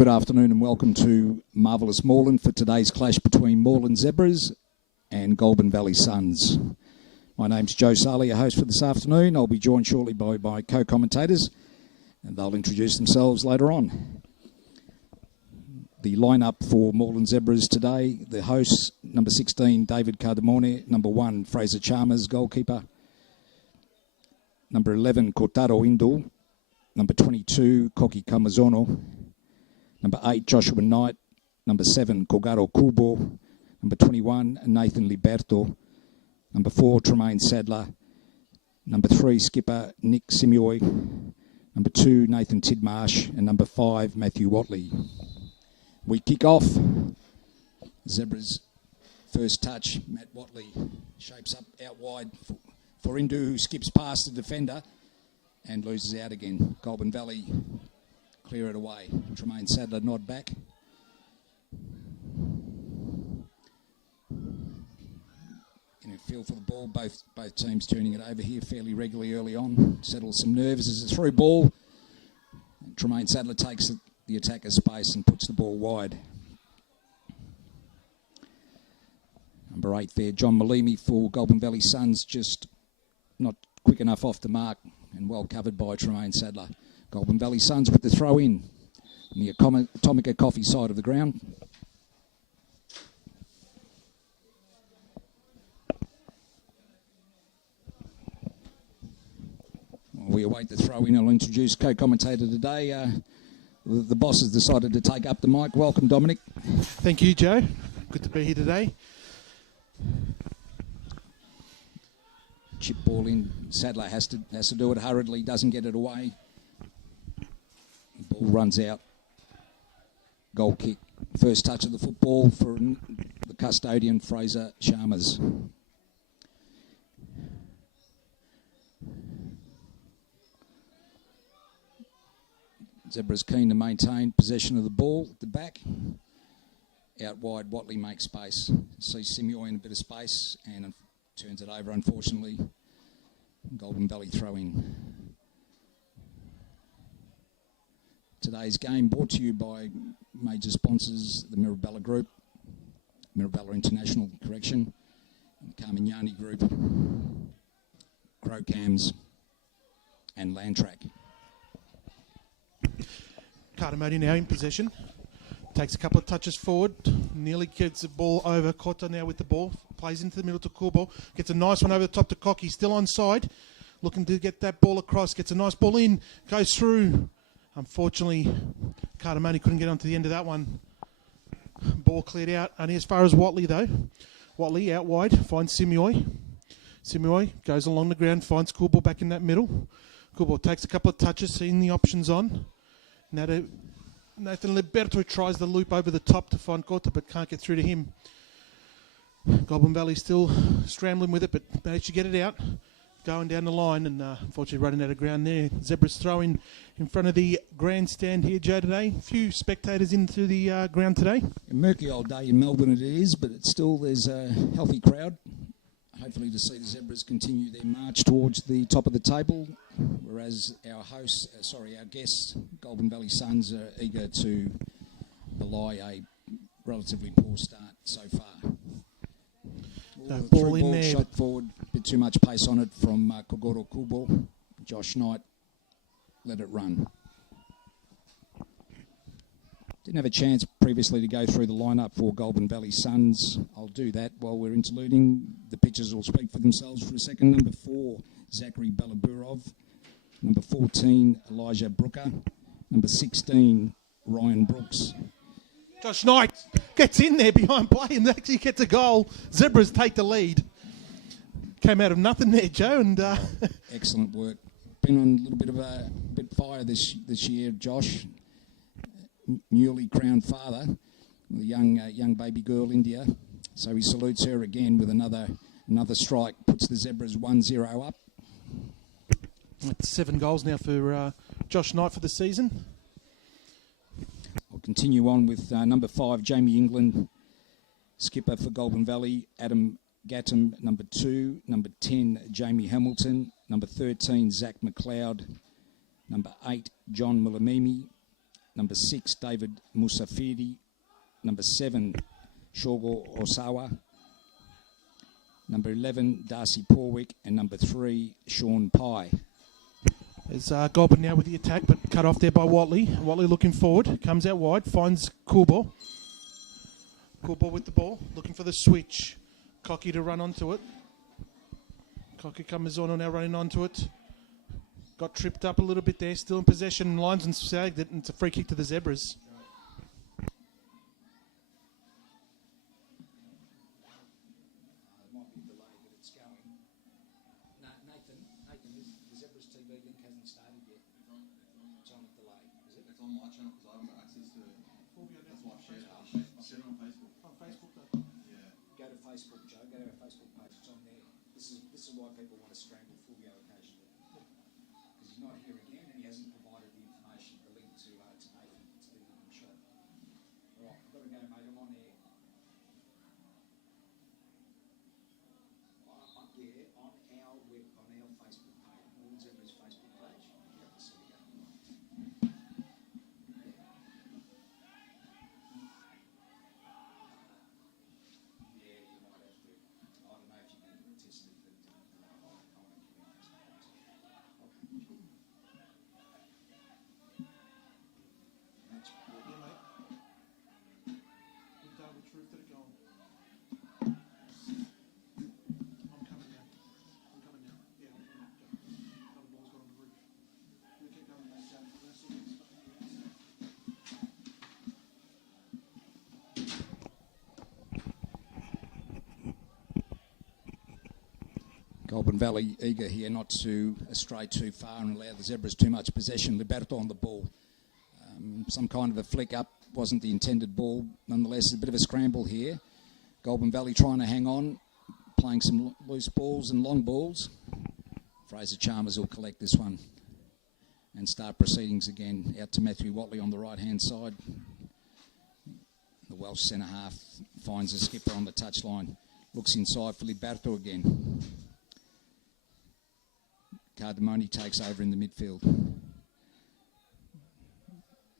Good afternoon and welcome to Marvellous Moreland for today's clash between Moreland Zebras and Goulburn Valley Suns. My name's Joe Sarley, your host for this afternoon. I'll be joined shortly by my co-commentators and they'll introduce themselves later on. The lineup for Moreland Zebras today, the hosts, number 16, David Cardamone, number 1, Fraser Chalmers, goalkeeper, number 11, Kotaro Indo, number 22, Koki Kamazono, number 8, Joshua Knight, number 7, Kogaro Kubo, number 21, Nathan Liberto, number 4, Tremaine Sadler, number 3, skipper Nick Simioy, number 2, Nathan Tidmarsh, and number 5, Matthew Watley. We kick off. Zebras first touch. Matt Watley shapes up out wide for Indu, who skips past the defender and loses out again. Goulburn Valley clear it away. Tremaine Sadler nod back. In a feel for the ball, both teams turning it over here fairly regularly early on. Settles some nerves as a through ball. Tremaine Sadler takes the attacker's space and puts the ball wide. Number 8 there, John Malimi for Goulburn Valley Suns, just not quick enough off the mark and well covered by Tremaine Sadler. Goulburn Valley Suns with the throw in on the Atomica Coffee side of the ground. While we await the throw in, I'll introduce co-commentator today. The boss has decided to take up the mic. Welcome, Dominic. Thank you, Joe. Good to be here today. Chip ball in. Sadler has to do it hurriedly. Doesn't get it away. The ball runs out. Goal kick. First touch of the football for the custodian, Fraser Chalmers. Zebras keen to maintain possession of the ball at the back. Out wide, Watley makes space. Sees Simioy in a bit of space and turns it over, unfortunately. Goulburn Valley throw in. Today's game brought to you by major sponsors, the Mirabella Group, Mirabella International Correction, Carmignani Group, Crocams and Landtrack. Cardamone now in possession. Takes a couple of touches forward. Nearly gets the ball over. Kota now with the ball. Plays into the middle to Kubo. Gets a nice one over the top to Koki. Still onside. Looking to get that ball across. Gets a nice ball in. Goes through. Unfortunately, Cardamone couldn't get onto the end of that one. Ball cleared out. Only as far as Watley though. Watley out wide. Finds Simioy. Simioy goes along the ground. Finds Kubo back in that middle. Kubo takes a couple of touches. Seeing the options on. Nathan Liberto tries the loop over the top to find Kota, but can't get through to him. Goulburn Valley still scrambling with it, but managed to get it out. Going down the line and unfortunately running out of ground there. Zebras throwing in front of the grandstand here, Joe, today. A few spectators into the ground today. A murky old day in Melbourne it is, but it's still there's a healthy crowd. Hopefully to see the Zebras continue their march towards the top of the table, whereas our guests, Goulburn Valley Suns, are eager to belie a relatively poor start so far. Ball in there. Shot forward, a bit too much pace on it from Kogoro Kubo. Josh Knight let it run. Didn't have a chance previously to go through the lineup for Goulburn Valley Suns. I'll do that while we're interluding. The pictures will speak for themselves for a second. Number 4, Zachary Balaburov. Number 14, Elijah Brooker. Number 16, Ryan Brooks. Josh Knight gets in there behind play and actually gets a goal. Zebras take the lead. Came out of nothing there, Joe. And excellent work. Been on a little bit of a fire this year, Josh. Newly crowned father, with a young baby girl, India. So he salutes her again with another strike. Puts the Zebras 1-0 up. That's 7 goals now for Josh Knight for the season. I'll continue on with number 5, Jamie England, skipper for Goulburn Valley. Adam Gattam, number 2. Number 10, Jamie Hamilton. Number 13, Zach McLeod. Number 8, John Mulamimi. Number 6, David Musafiri. Number 7, Shogo Osawa. Number 11, Darcy Porwick. And number 3, Sean Pye. There's Goulburn now with the attack, but cut off there by Watley. Watley looking forward, comes out wide, finds Coolball. Coolball with the ball, looking for the switch. Cocky to run onto it. Cocky Kamazono now running onto it. Got tripped up a little bit there, still in possession. Lines and sagged it, and it's a free kick to the Zebras. Goulburn Valley eager here not to stray too far and allow the Zebras too much possession. Liberto on the ball. Some kind of a flick up, wasn't the intended ball. Nonetheless, a bit of a scramble here. Goulburn Valley trying to hang on, playing some loose balls and long balls. Fraser Chalmers will collect this one and start proceedings again. Out to Matthew Watley on the right-hand side. The Welsh centre-half finds the skipper on the touchline. Looks inside for Liberto again. Cardamone takes over in the midfield.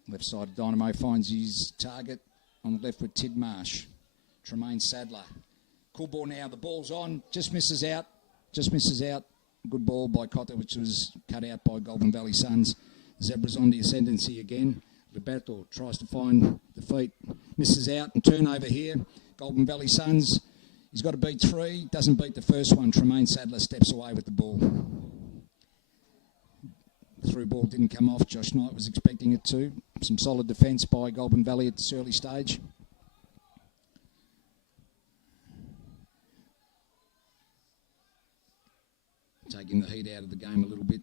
Left side of Dynamo finds his target on the left with Tidmarsh. Tremaine Sadler. Cool ball now, the ball's on, just misses out. Good ball by Cotter, which was cut out by Goulburn Valley Suns. Zebras on the ascendancy again. Liberto tries to find the feet, misses out, and turnover here. Goulburn Valley Suns, he's got to beat 3, doesn't beat the first one. Tremaine Sadler steps away with the ball. The through ball didn't come off. Josh Knight was expecting it to. Some solid defence by Goulburn Valley at this early stage. Taking the heat out of the game a little bit.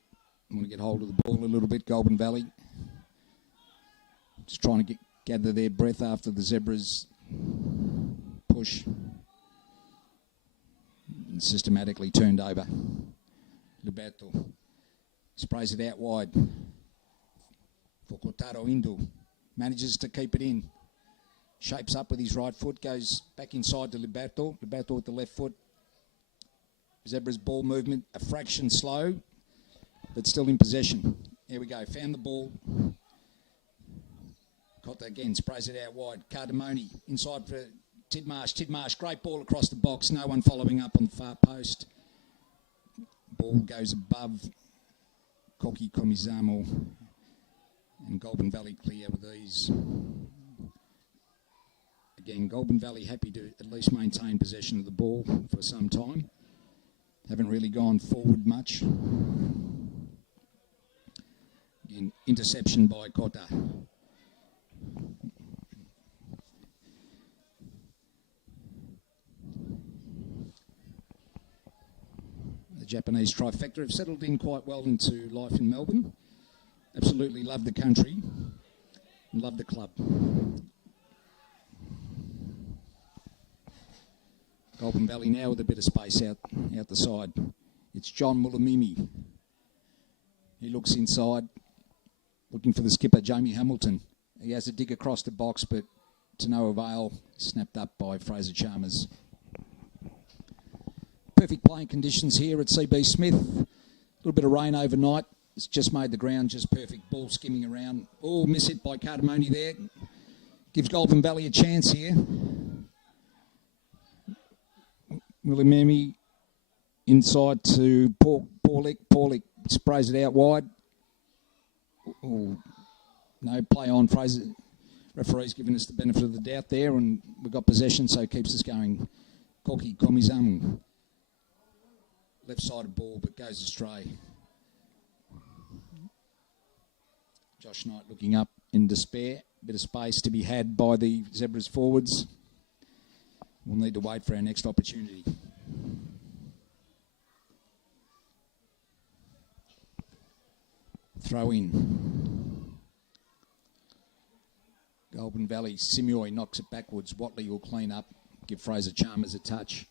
Want to get hold of the ball a little bit, Goulburn Valley. Just trying to gather their breath after the Zebras push. And systematically turned over. Liberto sprays it out wide. For Kotaro Indu. Manages to keep it in. Shapes up with his right foot. Goes back inside to Liberto. Liberto with the left foot. Zebras ball movement a fraction slow, but still in possession. Here we go. Found the ball. Cotta again sprays it out wide. Cardamone inside for Tidmarsh. Tidmarsh, great ball across the box. No one following up on the far post. Ball goes above Koki Komizamo, and Goulburn Valley clear with ease. Again, Goulburn Valley happy to at least maintain possession of the ball for some time. Haven't really gone forward much. Again, interception by Kota. The Japanese trifecta have settled in quite well into life in Melbourne. Absolutely love the country and love the club. Goulburn Valley now with a bit of space out the side. It's John Mulamimi. He looks inside, looking for the skipper, Jamie Hamilton. He has a dig across the box, but to no avail, snapped up by Fraser Chalmers. Perfect playing conditions here at CB Smith. A little bit of rain overnight. It's just made the ground just perfect. Ball skimming around. Oh, miss hit by Cardamone there. Gives Goulburn Valley a chance here. Williamimi inside to Paulick. Paulick sprays it out wide. Oh, no play on. Fraser. Referee's given us the benefit of the doubt there, and we've got possession, so it keeps us going. Koki Komizamu. Left-sided ball, but goes astray. Josh Knight looking up in despair. Bit of space to be had by the Zebras forwards. We'll need to wait for our next opportunity. Throw in. Goulburn Valley, Simeoi knocks it backwards. Watley will clean up, give Fraser Chalmers a touch.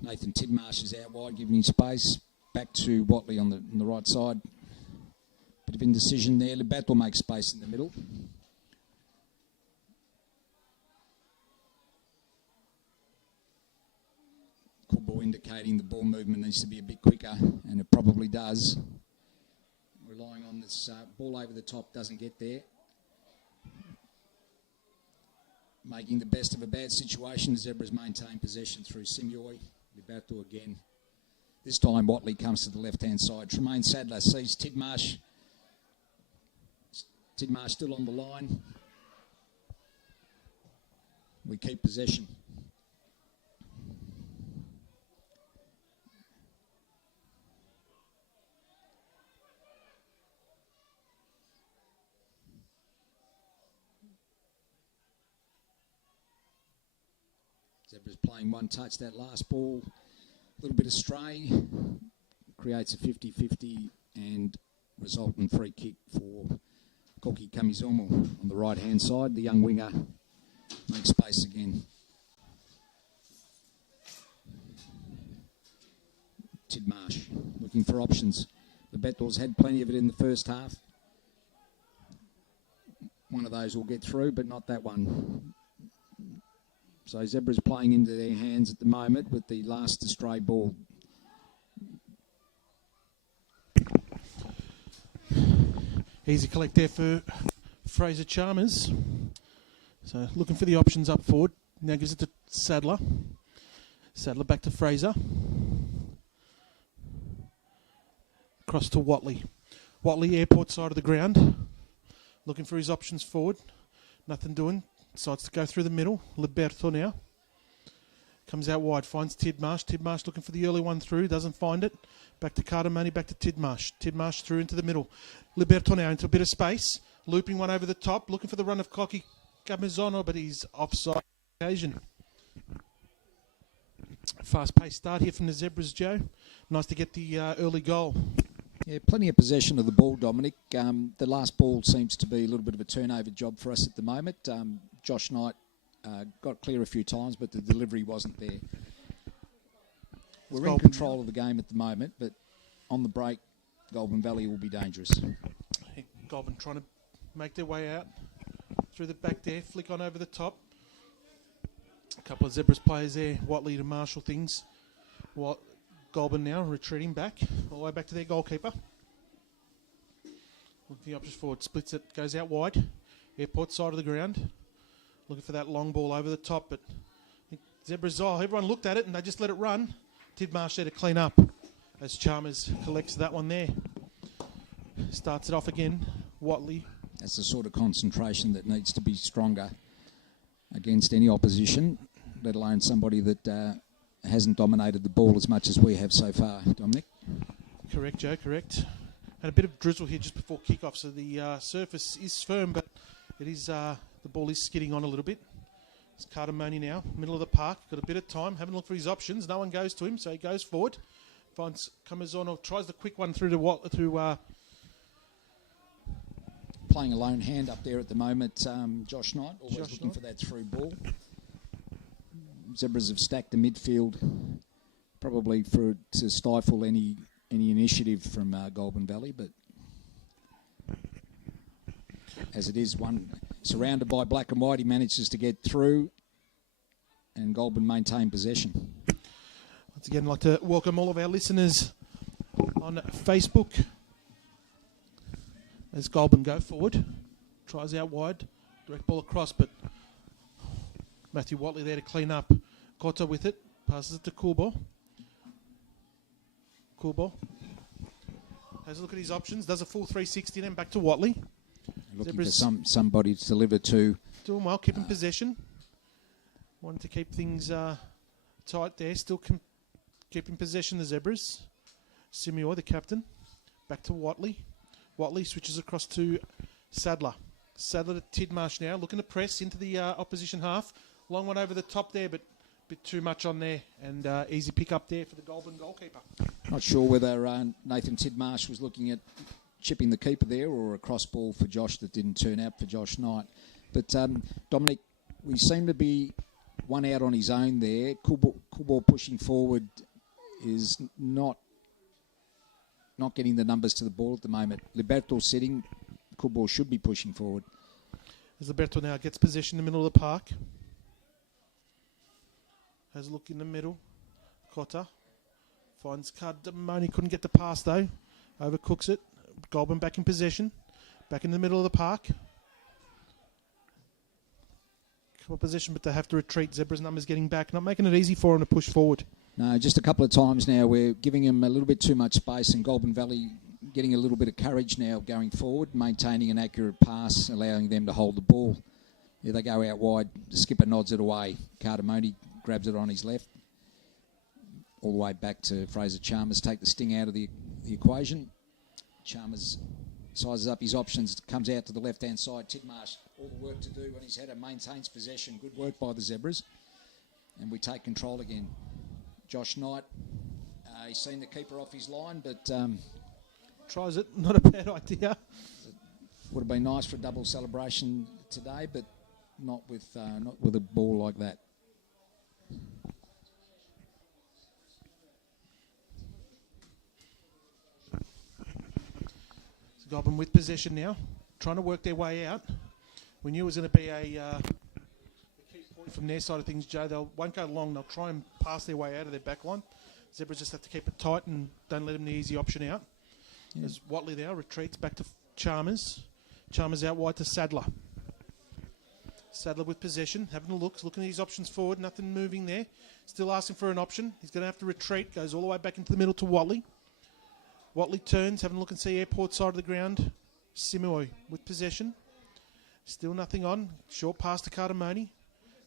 Nathan Tidmarsh is out wide, giving him space. Back to Watley on the right side. Bit of indecision there. Labat will make space in the middle. Kubo indicating the ball movement needs to be a bit quicker, and it probably does. Relying on this ball over the top, doesn't get there. Making the best of a bad situation, the Zebras maintain possession through Simeoi. Liberto again. This time Watley comes to the left-hand side. Tremaine Sadler sees Tidmarsh. Tidmarsh still on the line. We keep possession. Zebras playing one touch. That last ball, a little bit astray, creates a 50-50 and resultant free kick for Koki Kamizomo on the right-hand side. The young winger makes space again. Tidmarsh looking for options. The Betdors had plenty of it in the first half. One of those will get through, but not that one. So Zebras playing into their hands at the moment with the last stray ball. Easy collect there for Fraser Chalmers. So looking for the options up forward. Now gives it to Sadler. Sadler back to Fraser. Across to Watley. Watley, airport side of the ground. Looking for his options forward. Nothing doing. Decides to go through the middle. Liberto now. Comes out wide. Finds Tidmarsh. Tidmarsh looking for the early one through. Doesn't find it. Back to Cardamone. Back to Tidmarsh. Tidmarsh through into the middle. Liberto now into a bit of space. Looping one over the top. Looking for the run of Koki Camizono, but he's offside occasion. Fast-paced start here from the Zebras, Joe. Nice to get the early goal. Yeah, plenty of possession of the ball, Dominic. The last ball seems to be a little bit of a turnover job for us at the moment. Josh Knight got clear a few times, but the delivery wasn't there. We're in control of the game at the moment, but on the break, Goulburn Valley will be dangerous. Goulburn trying to make their way out through the back there, flick on over the top. A couple of Zebras players there, Watley to marshal things. Goulburn now retreating back, all the way back to their goalkeeper. Looking the options forward, splits it, goes out wide. Airport side of the ground. Looking for that long ball over the top, but I think Zebras, everyone looked at it and they just let it run. Tidmarsh there to clean up as Chalmers collects that one there. Starts it off again, Watley. That's the sort of concentration that needs to be stronger against any opposition, let alone somebody that hasn't dominated the ball as much as we have so far, Dominic. Correct, Joe, correct. Had a bit of drizzle here just before kick-off, so the surface is firm, but it is the ball is skidding on a little bit. It's Cardamone now, middle of the park, got a bit of time, having a look for his options. No one goes to him, so he goes forward. Finds Camizono, tries the quick one through playing a lone hand up there at the moment, Josh Knight, always looking for that through ball. Zebras have stacked the midfield, probably to stifle any initiative from Goulburn Valley, but as it is, one surrounded by black and white, he manages to get through, and Goulburn maintain possession. Once again, I'd like to welcome all of our listeners on Facebook. As Goulburn go forward. Tries out wide. Direct ball across, but Matthew Watley there to clean up. Kota with it. Passes it to Coolball. Coolball has a look at his options. Does a full 360 then back to Watley. Looking for somebody to deliver to. Doing well, keeping possession. Wanted to keep things tight there. Still keeping possession, the Zebras. Simeon, the captain. Back to Watley. Watley switches across to Sadler. Sadler to Tidmarsh now. Looking to press into the opposition half. Long one over the top there, but a bit too much on there. And easy pick up there for the Goulburn goalkeeper. Not sure whether Nathan Tidmarsh was looking at chipping the keeper there or a cross ball for Josh that didn't turn out for Josh Knight. But Dominic, we seem to be one out on his own there. Coolball pushing forward is not getting the numbers to the ball at the moment. Liberto sitting, Coolball should be pushing forward. As Liberto now gets possession in the middle of the park. Has a look in the middle. Cotta finds Cardamone, couldn't get the pass though. Overcooks it. Goulburn back in possession. Back in the middle of the park. Couple of possession, but they have to retreat. Zebra's numbers getting back. Not making it easy for them to push forward. No, just a couple of times now we're giving him a little bit too much space, and Goulburn Valley getting a little bit of courage now going forward, maintaining an accurate pass, allowing them to hold the ball. Yeah, they go out wide. The skipper nods it away. Cardamone grabs it on his left. All the way back to Fraser Chalmers. Take the sting out of the equation. Chalmers sizes up his options, comes out to the left-hand side. Tidmarsh, all the work to do on his header, maintains possession. Good work by the Zebras. And we take control again. Josh Knight, he's seen the keeper off his line, but... tries it, not a bad idea. Would have been nice for a double celebration today, but not with a ball like that. Goulburn with possession now, trying to work their way out. We knew it was going to be a key point from their side of things, Joe. They won't go long. They'll try and pass their way out of their back line. Zebras just have to keep it tight and don't let them the easy option out. Yeah. As Watley now retreats back to Chalmers. Chalmers out wide to Sadler. Sadler with possession, having a look, looking at his options forward. Nothing moving there. Still asking for an option. He's going to have to retreat. Goes all the way back into the middle to Watley. Watley turns, having a look and see airport side of the ground. Simoy with possession. Still nothing on. Short pass to Cardamone.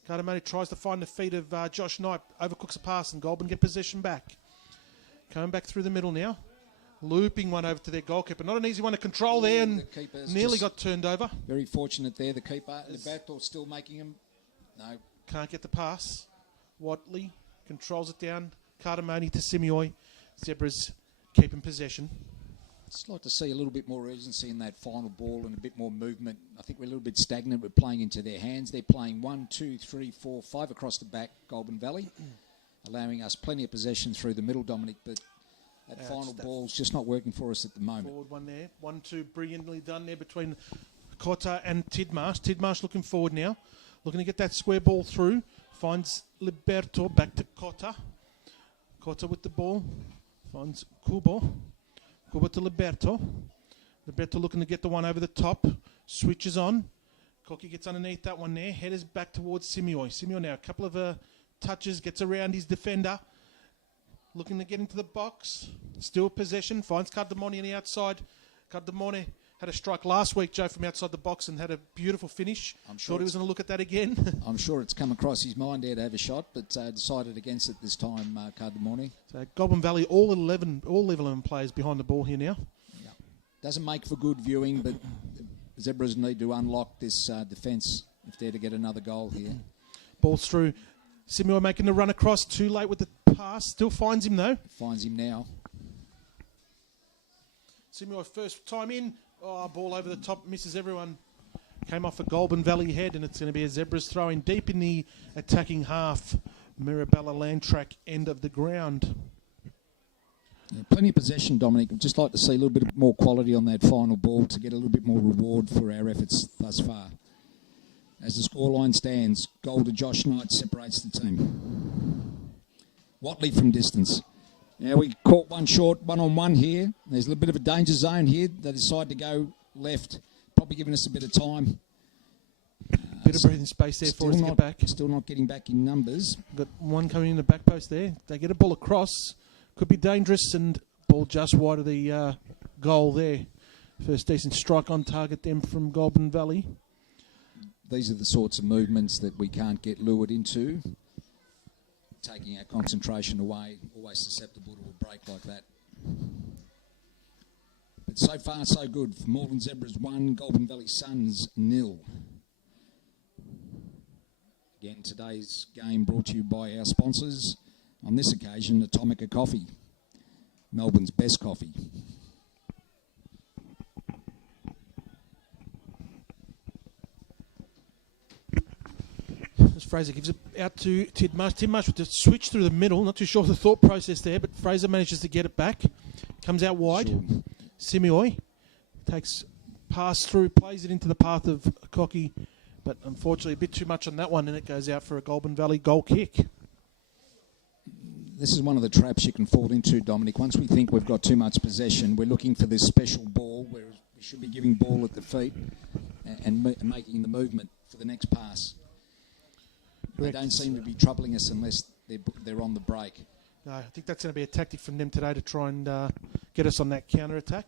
Cardamone tries to find the feet of Josh Knight. Overcooks a pass and Goulburn get possession back. Coming back through the middle now. Looping one over to their goalkeeper. Not an easy one to control there, and nearly got turned over. Very fortunate there, the keeper. Liberto still making him. No. Can't get the pass. Watley controls it down. Cardamone to Simoy. Zebras keeping possession. I'd like to see a little bit more urgency in that final ball and a bit more movement. I think we're a little bit stagnant. We're playing into their hands. They're playing 1, 2, 3, 4, 5 across the back, Goulburn Valley, allowing us plenty of possession through the middle, Dominic, but that final ball's just not working for us at the moment. Forward one there. 1-2 brilliantly done there between Cotta and Tidmarsh. Tidmarsh looking forward now. Looking to get that square ball through. Finds Liberto back to Cotta. Cotta with the ball. Finds Kubo. Kubo to Liberto. Liberto looking to get the one over the top. Switches on. Cocky gets underneath that one there. Headers back towards Simoy. Simoy now a couple of touches. Gets around his defender. Looking to get into the box. Still possession. Finds Cardamone on the outside. Cardamone had a strike last week, Joe, from outside the box and had a beautiful finish. I'm sure thought he was going to look at that again. I'm sure it's come across his mind there to have a shot, but decided against it this time, Cardamone. So Goulburn Valley, all 11 players behind the ball here now. Yeah. Doesn't make for good viewing, but the Zebras need to unlock this defence if they're to get another goal here. Ball's through. Simoy making the run across. Too late with the pass. Still finds him, though. Finds him now. Simoy first time in. Oh, ball over the top. Misses everyone. Came off a Goulburn Valley head, and it's going to be a Zebras throwing deep in the attacking half. Mirabella Land Track end of the ground. Yeah, plenty of possession, Dominic. I'd just like to see a little bit more quality on that final ball to get a little bit more reward for our efforts thus far. As the scoreline stands, goal to Josh Knight separates the team. Watley from distance. Now we caught one short, 1-on-1 here. There's a little bit of a danger zone here. They decide to go left, probably giving us a bit of time. Bit of breathing space there for us to get back. Still not getting back in numbers. Got one coming in the back post there. They get a ball across. Could be dangerous, and ball just wide of the goal there. First decent strike on target then from Goulburn Valley. These are the sorts of movements that we can't get lured into. Taking our concentration away, always susceptible to a break like that. But so far, so good. Moreland Zebras 1, Goulburn Valley Suns 0. Again, today's game brought to you by our sponsors. On this occasion, Atomica Coffee, Melbourne's best coffee. As Fraser gives it out to Tidmarsh. Tidmarsh with the switch through the middle. Not too sure of the thought process there, but Fraser manages to get it back. Comes out wide. Sure. Simioi takes pass through, plays it into the path of Cocky, but unfortunately a bit too much on that one, and it goes out for a Goulburn Valley goal kick. This is one of the traps you can fall into, Dominic. Once we think we've got too much possession, we're looking for this special ball where we should be giving ball at the feet and making the movement for the next pass. They don't seem to be troubling us unless they're on the break. No, I think that's going to be a tactic from them today to try and get us on that counter-attack.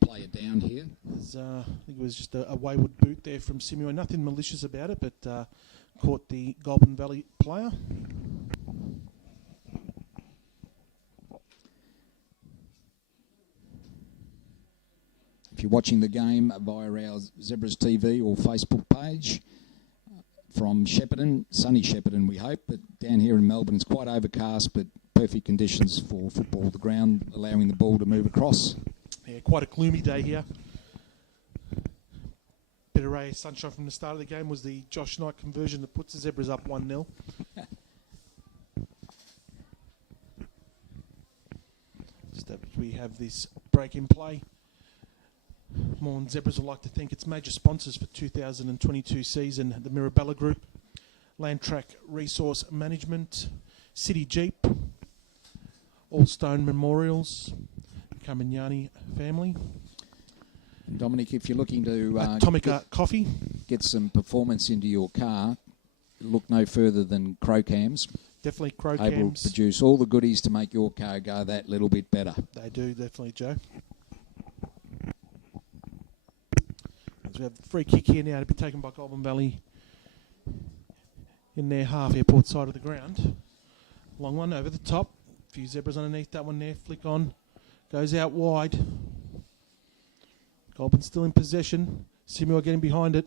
Player down here. I think it was just a wayward boot there from Simioi. Nothing malicious about it, but caught the Goulburn Valley player. If you're watching the game via our Zebras TV or Facebook page, from Shepparton, sunny Shepparton we hope, but down here in Melbourne it's quite overcast, but perfect conditions for football. The ground allowing the ball to move across. Yeah, quite a gloomy day here. Bit of ray of sunshine from the start of the game was the Josh Knight conversion that puts the Zebras up 1-0. Just that we have this break in play. Moreland Zebras would like to thank its major sponsors for 2022 season, the Mirabella Group, Land Track Resource Management, City Jeep, Allstone Memorials, Kaminyani family. And Dominic, if you're looking to Atomica Coffee, get some performance into your car, look no further than Crocams. Definitely Crocams. Able to produce all the goodies to make your car go that little bit better. They do, definitely, Joe. We have the free kick here now to be taken by Goulburn Valley in their half airport side of the ground. Long one over the top. A few Zebras underneath that one there. Flick on. Goes out wide. Goulburn still in possession. Simioi getting behind it.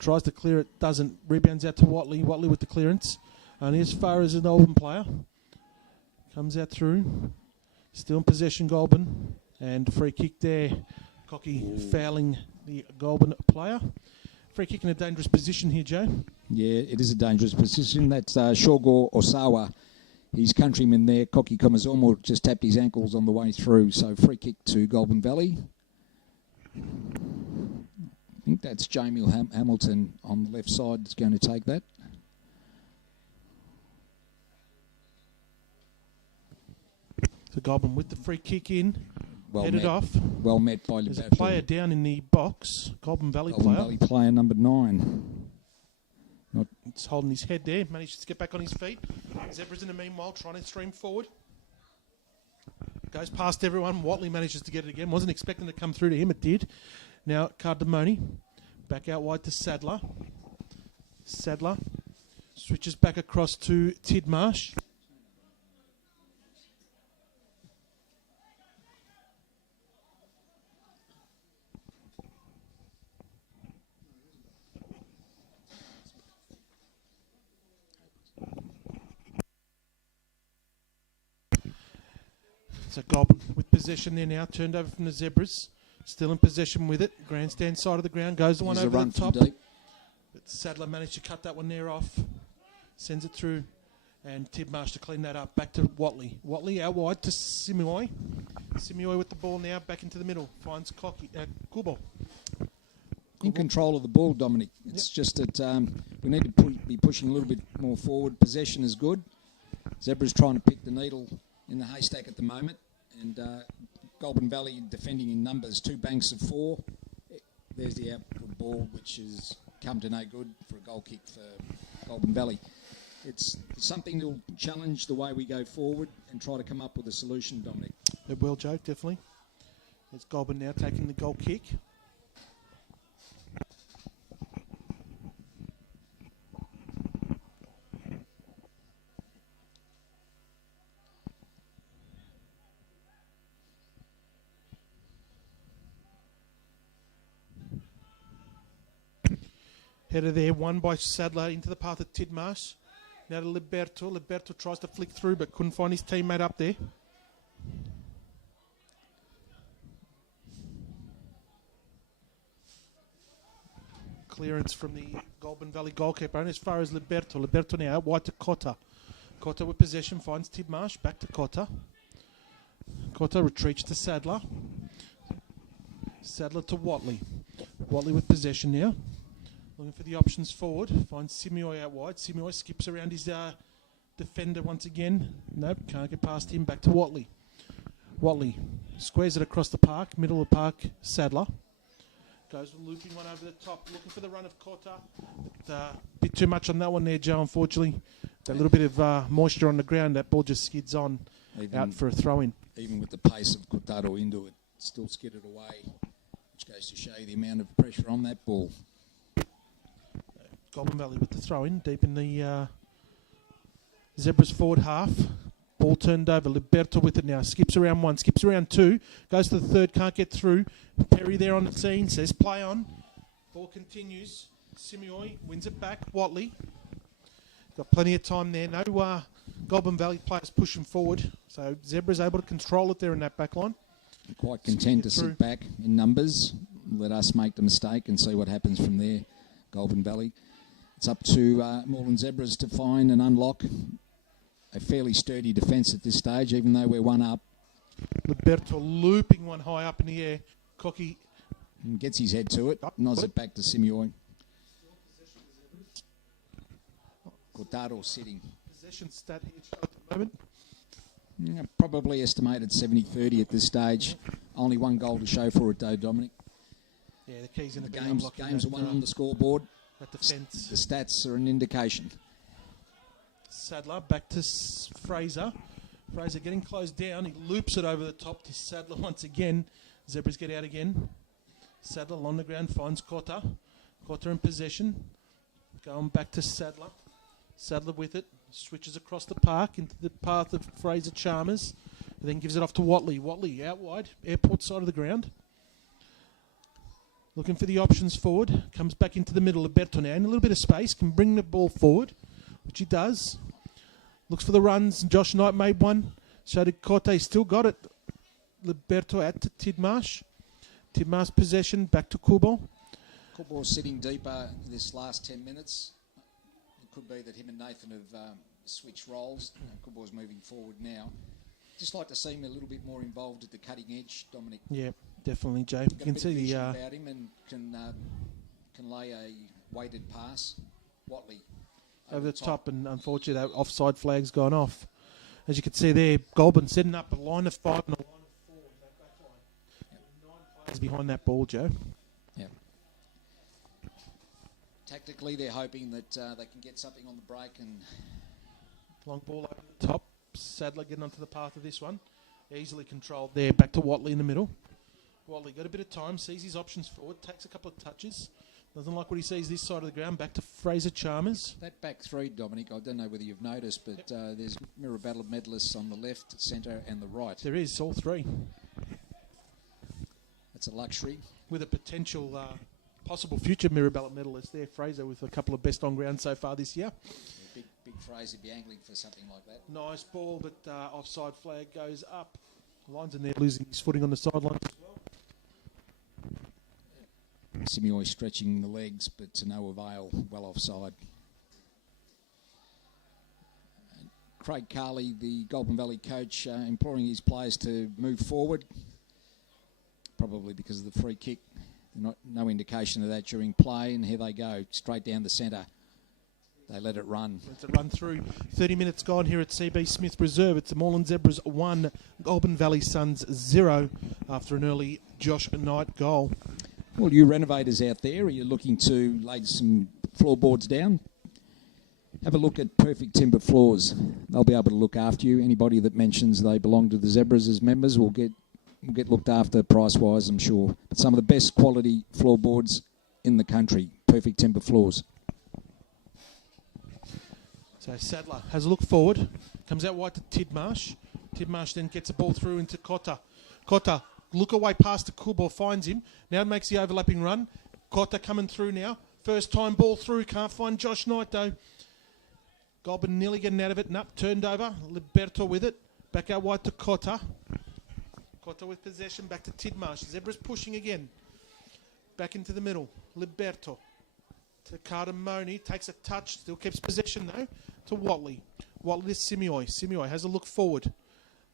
Tries to clear it. Doesn't. Rebounds out to Watley. Watley with the clearance. Only as far as an Goulburn player. Comes out through. Still in possession, Goulburn. And free kick there. Cocky fouling the Goulburn player. Free kick in a dangerous position here, Joe. Yeah, it is a dangerous position. That's Shogo Osawa. His countryman there, Cocky Komazomo, just tapped his ankles on the way through. So free kick to Goulburn Valley. I think that's Jamie Hamilton on the left side that's going to take that. So Goulburn with the free kick in. Headed off. Well met by There's a player down in the box. Goulburn Valley player. Valley player number 9. It's holding his head there. Manages to get back on his feet. Zebras in the meanwhile trying to stream forward. Goes past everyone. Watley manages to get it again. Wasn't expecting to come through to him. It did. Now Cardamone. Back out wide to Sadler. Sadler switches back across to Tidmarsh. So Goulburn with possession there now, turned over from the Zebras. Still in possession with it. Grandstand side of the ground, goes the one over the top. But Sadler managed to cut that one there off. Sends it through. And Tidmarsh to clean that up. Back to Watley. Watley out wide to Simioi. Simioi with the ball now, back into the middle. Finds Goulburn. In control of the ball, Dominic. It's just that we need to be pushing a little bit more forward. Possession is good. Zebra's trying to pick the needle in the haystack at the moment, and Goulburn Valley defending in numbers, 2 banks of 4. There's the output ball, which has come to no good for a goal kick for Goulburn Valley. It's something that'll challenge the way we go forward and try to come up with a solution, Dominic. It will, Joe, definitely. It's Goulburn now taking the goal kick. Header there, won by Sadler into the path of Tidmarsh. Now to Liberto. Liberto tries to flick through but couldn't find his teammate up there. Clearance from the Goulburn Valley goalkeeper. And as far as Liberto. Liberto now out wide to Cotta. Cotta with possession finds Tidmarsh. Back to Cotta. Cotta retreats to Sadler. Sadler to Watley. Watley with possession now. Looking for the options forward. Finds Simioy out wide. Simioy skips around his defender once again. Nope, can't get past him. Back to Watley. Watley squares it across the park. Middle of the park, Sadler. Goes looping one over the top. Looking for the run of Cotta. But a bit too much on that one there, Joe, unfortunately. That little bit of moisture on the ground. That ball just skids on out for a throw-in. Even with the pace of Cortado into it, still skidded away, which goes to show you the amount of pressure on that ball. Goulburn Valley with the throw-in deep in the Zebras forward half. Ball turned over. Liberto with it now. Skips around 1, skips around 2. Goes to the third, can't get through. Perry there on the scene says play on. Ball continues. Simioy wins it back. Watley. Got plenty of time there. No Goulburn Valley players pushing forward. So Zebras able to control it there in that back line. I'm quite content to sit back in numbers. Let us make the mistake and see what happens from there, Goulburn Valley. It's up to Moreland Zebras to find and unlock a fairly sturdy defence at this stage, even though we're 1 up. Liberto looping one high up in the air. Cocky gets his head to it, nods it back to Simioy. Cortado sitting. Possession stat here at the moment. Yeah, probably estimated 70-30 at this stage. Only 1 goal to show for it though, Dominic. Yeah, the keys in the games are 1 on the scoreboard. That defence. The stats are an indication. Sadler back to Fraser. Fraser getting closed down. He loops it over the top to Sadler once again. Zebras get out again. Sadler on the ground finds Cotta. Cotta in possession. Going back to Sadler. Sadler with it. Switches across the park into the path of Fraser Chalmers. And then gives it off to Watley. Watley out wide. Airport side of the ground. Looking for the options forward. Comes back into the middle. Liberto now in a little bit of space. Can bring the ball forward, which he does. Looks for the runs. Josh Knight made one. So did Cotta. Still got it. Liberto out to Tidmarsh. Tidmarsh possession. Back to Kubo. Kubo sitting deeper this last 10 minutes. It could be that him and Nathan have switched roles. Kubo's moving forward now. Just like to see him a little bit more involved at the cutting edge, Dominic. Yeah, definitely, Jay. You can see the about him and can lay a weighted pass. Watley over the top, and unfortunately that offside flag's gone off. As you can see there, Goulburn setting up a line of 5 and a line of 4 in that back line. Yep. 9 players behind that ball, Joe. Yep. Tactically, they're hoping that they can get something on the break and long ball over the top. Sadler getting onto the path of this one. Easily controlled there. Back to Watley in the middle. Watley got a bit of time, sees his options forward, takes a couple of touches. Doesn't like what he sees this side of the ground. Back to Fraser Chalmers. That back 3, Dominic, I don't know whether you've noticed, but there's mirror battle medalists on the left, centre and the right. There is, all 3. That's a luxury. With a potential possible future mirror ballot medalist there. Fraser with a couple of best on ground so far this year. Yeah, big Fraser be angling for something like that. Nice ball, but offside flag goes up. Lines in there losing his footing on the sideline as well. Simioy stretching the legs, but to no avail, well offside. Craig Carley, the Goulburn Valley coach, imploring his players to move forward, probably because of the free kick. No indication of that during play, and here they go, straight down the centre. They let it run. Let's it run through. 30 minutes gone here at CB Smith Reserve. It's the Moreland Zebras 1, Goulburn Valley Suns 0 after an early Josh Knight goal. Well, you renovators out there, are you looking to lay some floorboards down? Have a look at Perfect Timber Floors. They'll be able to look after you. Anybody that mentions they belong to the Zebras as members will get looked after price-wise, I'm sure. But some of the best quality floorboards in the country, Perfect Timber Floors. So Sadler has a look forward, comes out wide to Tidmarsh. Tidmarsh then gets a ball through into Cotta. Cotta, look away past the Kubo, finds him. Now makes the overlapping run. Cotta coming through now. First time ball through, can't find Josh Knight though. Goulburn nearly getting out of it. Nup turned over. Liberto with it. Back out wide to Cotta. Cotta with possession. Back to Tidmarsh. Zebras pushing again. Back into the middle. Liberto to Cardamone. Takes a touch. Still keeps possession though. To Watley. Watley to Simioi. Simioi has a look forward.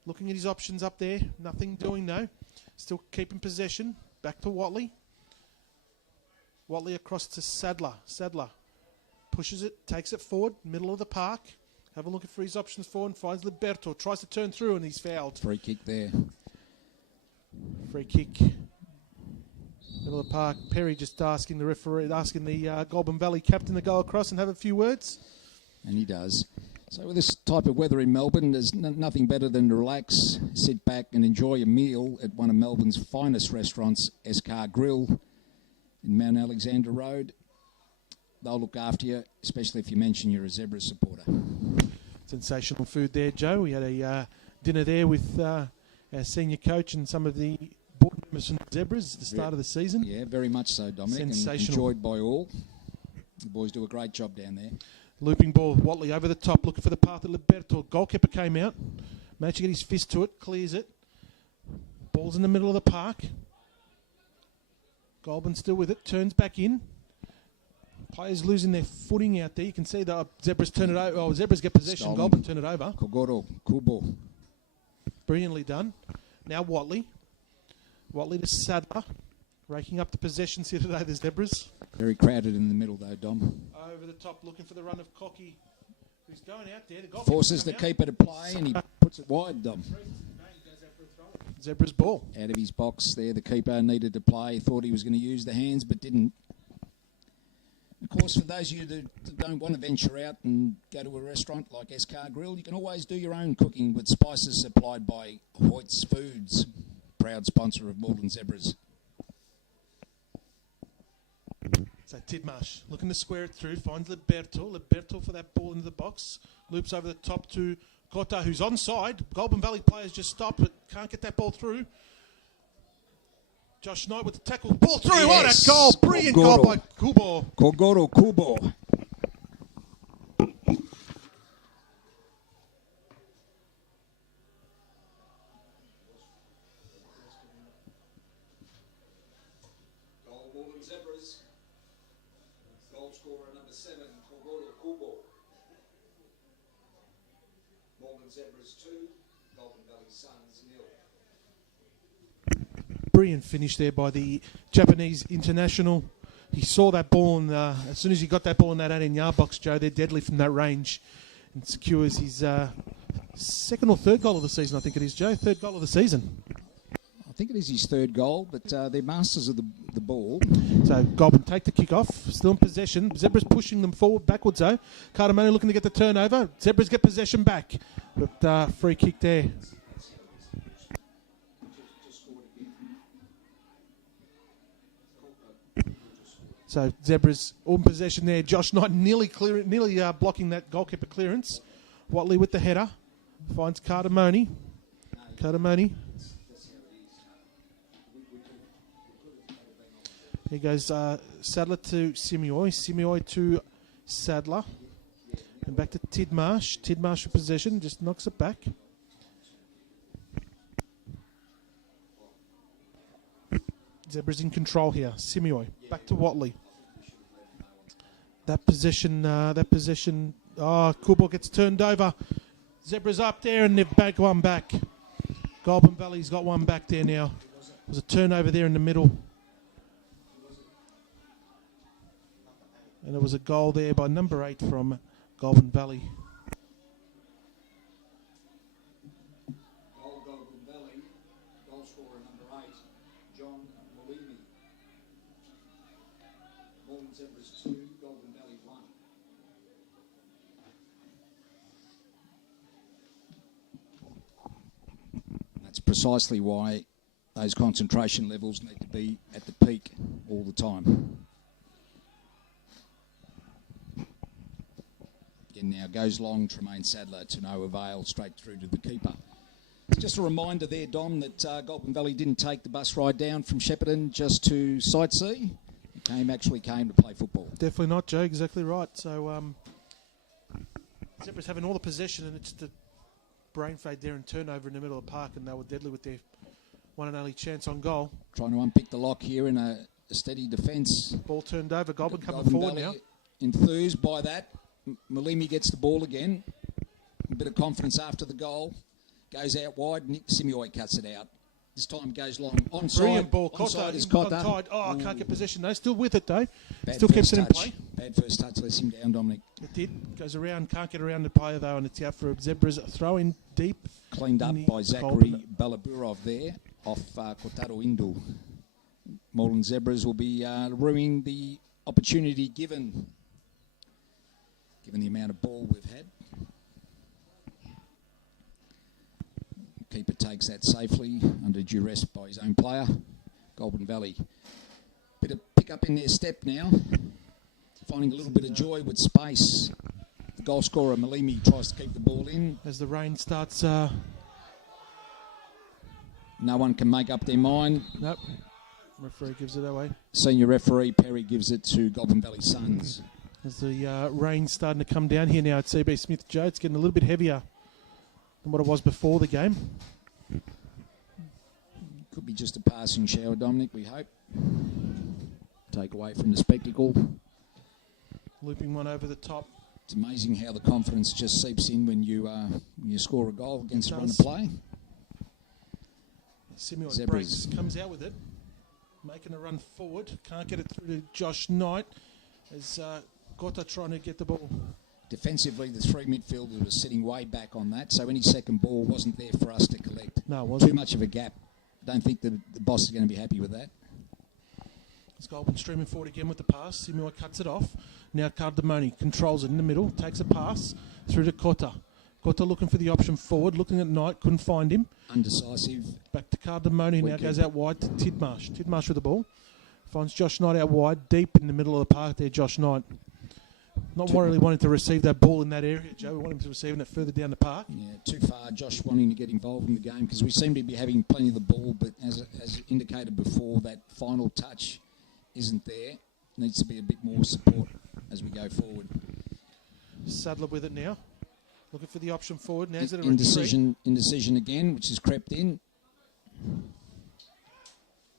Looking at his options up there. Nothing doing though. Still keeping possession. Back to Watley. Watley across to Sadler. Sadler pushes it, takes it forward, middle of the park. Have a look for his options forward and finds Liberto. Tries to turn through and he's fouled. Free kick there. Free kick. Middle of the park. Perry just asking the referee, asking the Goulburn Valley captain to go across and have a few words. And he does. So with this type of weather in Melbourne, there's nothing better than to relax, sit back and enjoy a meal at one of Melbourne's finest restaurants, Escar Grill in Mount Alexander Road. They'll look after you, especially if you mention you're a Zebra supporter. Sensational food there, Joe. We had a dinner there with our senior coach and some of the board members from the Zebras at the start of the season. Yeah, very much so, Dominic. Sensational. And enjoyed by all. The boys do a great job down there. Looping ball, Watley over the top, looking for the path of Liberto. Goalkeeper came out, managed to get his fist to it, clears it. Ball's in the middle of the park. Goulburn still with it, turns back in. Players losing their footing out there. You can see the Zebras turn it over. Oh, Zebras get possession. Goulburn turn it over. Kogoro, Kubo. Brilliantly done. Now Watley. Watley to Sadler. Raking up the possessions here today, the Zebras. Very crowded in the middle though, Dom. Over the top, looking for the run of Cocky, who's going out there. The forces the keeper to play and he puts it wide, Dom. Zebras ball. Out of his box there, the keeper needed to play. Thought he was going to use the hands, but didn't. Of course, for those of you that don't want to venture out and go to a restaurant like Escar Grill, you can always do your own cooking with spices supplied by Hoyt's Foods, proud sponsor of Moreland Zebras. So Tidmarsh looking to square it through, finds Liberto. Liberto for that ball into the box. Loops over the top to Cotta, who's onside. Goulburn Valley players just stop, but can't get that ball through. Josh Knight with the tackle. Ball through. Yes. What a goal. Brilliant Kogoro. goal by Kubo. Kogoro Kubo. Moreland Zebras. Goal scorer number 7, Kogoro Kubo. Moreland Zebras 2, Goulburn Valley Suns 0. Brilliant finish there by the Japanese international. He saw that ball, and as soon as he got that ball in that 18-yard box, Joe, they're deadly from that range, and secures his second or third goal of the season, I think it is, Joe. Third goal of the season. I think it is his third goal, but they're masters of the ball. So Goulburn take the kick off, still in possession. Zebras pushing them forward, backwards though. Cardamone looking to get the turnover. Zebras get possession back, but free kick there. So Zebras all in possession there. Josh Knight nearly blocking that goalkeeper clearance. Watley with the header. Finds Cardamone. Cardamone. Here goes Sadler to Simioi. Simioi to Sadler. And back to Tidmarsh. Tidmarsh with possession. Just knocks it back. Zebras in control here. Simioi. Back to Watley. That position. Kubo gets turned over. Zebras up there and they've back one back. Goulburn Valley's got one back there now. There's a turnover there in the middle. And it was a goal there by number 8 from Goulburn Valley. Goal, Goulburn Valley. Goal scorer number 8, John Moreland. Moreland Zebras 2, Goulburn Valley 1. That's precisely why those concentration levels need to be at the peak all the time. And now goes long, Tremaine Sadler to no avail, straight through to the keeper. Just a reminder there, Dom, that Goulburn Valley didn't take the bus ride down from Shepparton just to sightsee. Actually came to play football. Definitely not, Joe. Exactly right. So Zebras having all the possession, and it's the brain fade there and turnover in the middle of the park, and they were deadly with their one and only chance on goal. Trying to unpick the lock here in a steady defence. Ball turned over. Goulburn coming Goulburn forward Valley now. Enthused by that. Malimi gets the ball again. A bit of confidence after the goal. Goes out wide. Nick Simioy cuts it out. This time goes long. Onside. Brilliant ball. Onside is Cotta. Cotta. Oh, I can't get possession though. Still with it though. Bad Still keeps it in play. Bad first touch. Lets him down, Dominic. It did. Goes around. Can't get around the player though, and it's out for Zebras. Throw in deep. Cleaned up by Zachary Balaburov there off Kotaro Indu. Moreland Zebras will be ruining the opportunity given the amount of ball we've had. Keeper takes that safely under duress by his own player. Goulburn Valley. Bit of pick up in their step now. Finding a little bit of joy with space. The goal scorer Malimi tries to keep the ball in. As the rain starts. No one can make up their mind. Nope. Referee gives it away. Senior referee Perry gives it to Goulburn Valley Suns. As the rain's starting to come down here now at CB Smith Joe, it's getting a little bit heavier than what it was before the game. Could be just a passing shower, Dominic, we hope. Take away from the spectacle. Looping one over the top. It's amazing how the confidence just seeps in when you score a goal against a run of play. Simioy breaks, comes out with it. Making a run forward. Can't get it through to Josh Knight. As Cotta trying to get the ball. Defensively, the three midfielders were sitting way back on that, so any second ball wasn't there for us to collect. No, it wasn't. Too much of a gap. Don't think the boss is going to be happy with that. It's Goulburn streaming forward again with the pass. Simioy cuts it off. Now Cardamone controls it in the middle. Takes a pass through to Cotta. Cotta looking for the option forward. Looking at Knight. Couldn't find him. Undecisive. Back to Cardamone. Now goes out wide to Tidmarsh. Tidmarsh with the ball. Finds Josh Knight out wide. Deep in the middle of the park there, Josh Knight. Not really wanting to receive that ball in that area, Joe. We want him to receiving it further down the park. Yeah, too far. Josh wanting to get involved in the game because we seem to be having plenty of the ball, but as indicated before, that final touch isn't there. Needs to be a bit more support as we go forward. Sadler with it now. Looking for the option forward. Now's it a indecision again, which has crept in.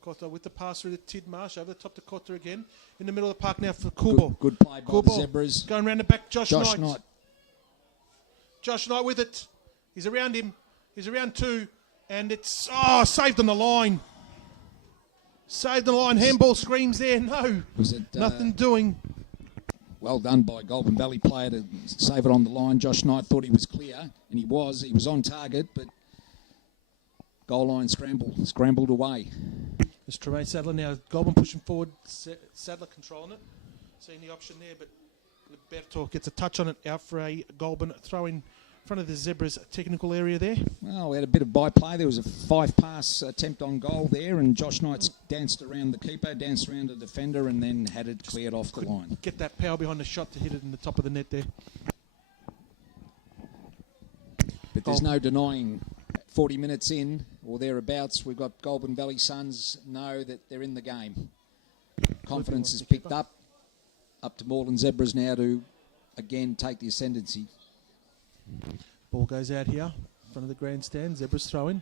Cotta with the pass through to Tidmarsh. Over the top to Cotta again. In the middle of the park now for Coulburn. Good play by the Zebras. Going around the back, Josh Knight. Josh Knight with it. He's around him. He's around two. And it's, saved on the line. Saved on the line. Handball screams there. No. Was it nothing doing. Well done by Goulburn Valley player to save it on the line. Josh Knight thought he was clear, and he was. He was on target, but goal line scrambled away. It's Tremaine Sadler now. Goulburn pushing forward. Sadler controlling it. Seeing the option there, but Liberto gets a touch on it out for a Goulburn throw in front of the Zebras technical area there. Well, we had a bit of byplay. There was a 5-pass attempt on goal there, and Josh Knight's danced around the keeper, danced around the defender, and then had it cleared off the line. Get that power behind the shot to hit it in the top of the net there. But there's no denying 40 minutes in or thereabouts, we've got Goulburn Valley Suns know that they're in the game. Confidence is picked up to Moreland Zebras now to again take the ascendancy. Ball goes out here, in front of the grandstand. Zebras throw in.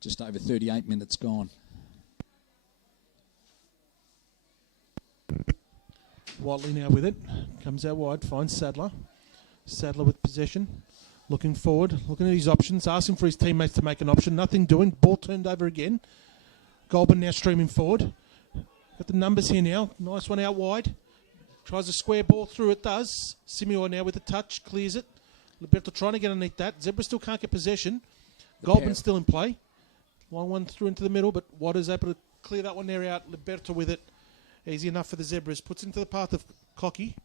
Just over 38 minutes gone. Watley now with it. Comes out wide, finds Sadler. Sadler with possession. Looking forward, looking at his options, asking for his teammates to make an option. Nothing doing. Ball turned over again. Goulburn now streaming forward. Got the numbers here now. Nice one out wide. Tries a square ball through. It does. Simio now with a touch. Clears it. Liberto trying to get underneath that. Zebra still can't get possession. Goulburn still in play. Long one through into the middle, but Waters able to clear that one there out. Liberto with it. Easy enough for the Zebras. Puts into the path of Cocky.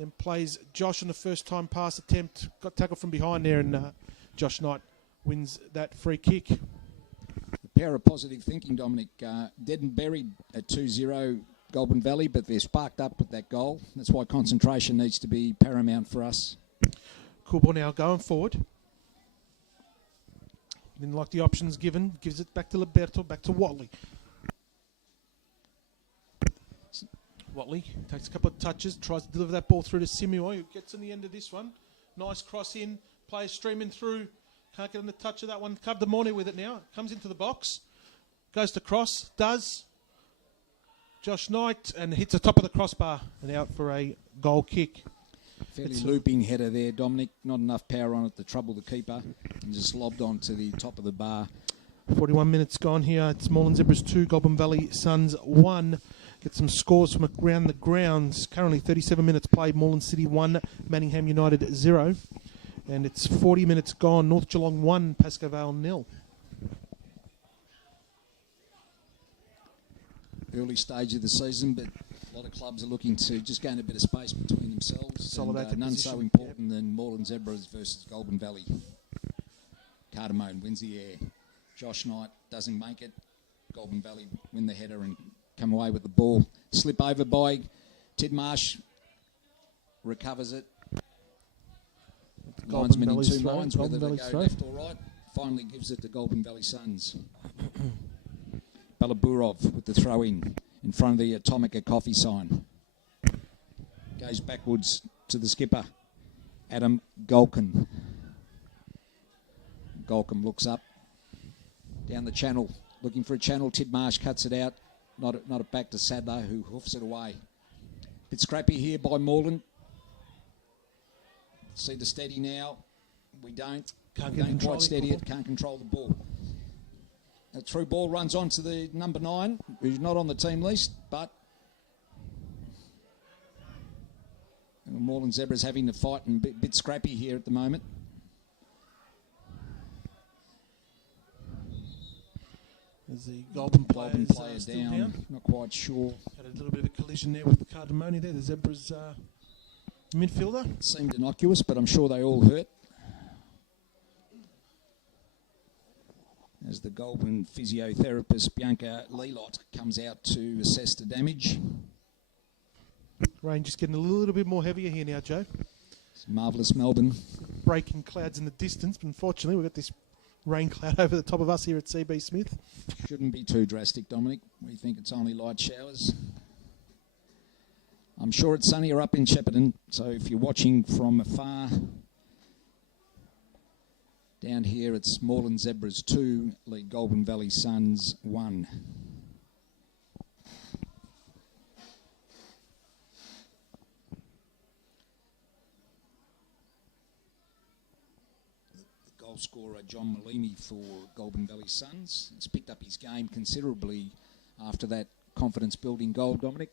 Then plays Josh on the first time pass attempt. Got tackled from behind there, and Josh Knight wins that free kick. The power of positive thinking, Dominic. Dead and buried at 2-0 Goulburn Valley, but they're sparked up with that goal. That's why concentration needs to be paramount for us. Cool ball now going forward. Didn't like the options given. Gives it back to Liberto, back to Watley. Watley takes a couple of touches, tries to deliver that ball through to Simio, who gets on the end of this one. Nice cross in, players streaming through. Can't get on the touch of that one. Cardamone with it now. Comes into the box. Goes to cross. Does. Josh Knight, and hits the top of the crossbar and out for a goal kick. Fairly looping header there, Dominic. Not enough power on it to trouble the keeper. And just lobbed onto the top of the bar. 41 minutes gone here. It's Moreland Zebras 2, Goulburn Valley Suns 1. Get some scores from around the grounds. Currently 37 minutes played. Moreland City 1, Manningham United 0. And it's 40 minutes gone. North Geelong 1, Pascoe Vale 0. Early stage of the season, but a lot of clubs are looking to just gain a bit of space between themselves. Consolidate and none position. so important than Moreland Zebras versus Goulburn Valley. Cardamone wins the air. Josh Knight doesn't make it. Goulburn Valley win the header and come away with the ball. Slip over by Tidmarsh. Recovers it. Linesman in two minds, whether they go left or right. Finally gives it to Goulburn Valley Suns. Balaburov with the throw in front of the Atomica coffee sign. Goes backwards to the skipper, Adam Golkin. Golkin looks up, down the channel, looking for a channel. Tidmarsh cuts it out. Not it back to Sadler, who hoofs it away. Bit scrappy here by Moreland. See the steady now. We don't. Can't quite steady it. Can't control the ball. A through ball runs on to the number 9, who's not on the team list, but Moreland Zebras having to fight and a bit scrappy here at the moment. As the Goulburn player down, not quite sure. Had a little bit of a collision there with Cardamone there, the Zebras midfielder. It seemed innocuous, but I'm sure they all hurt. As the Goulburn physiotherapist Bianca Lelot comes out to assess the damage. Rain just getting a little bit more heavier here now, Joe. It's marvellous Melbourne. Breaking clouds in the distance, but unfortunately we've got this rain cloud over the top of us here at CB Smith. Shouldn't be too drastic, Dominic. We think it's only light showers. I'm sure it's sunnier up in Shepparton, so if you're watching from afar, down here it's Moreland Zebras 2, lead Goulburn Valley Suns 1. The goal scorer John Malimi for Goulburn Valley Suns has picked up his game considerably after that confidence building goal, Dominic.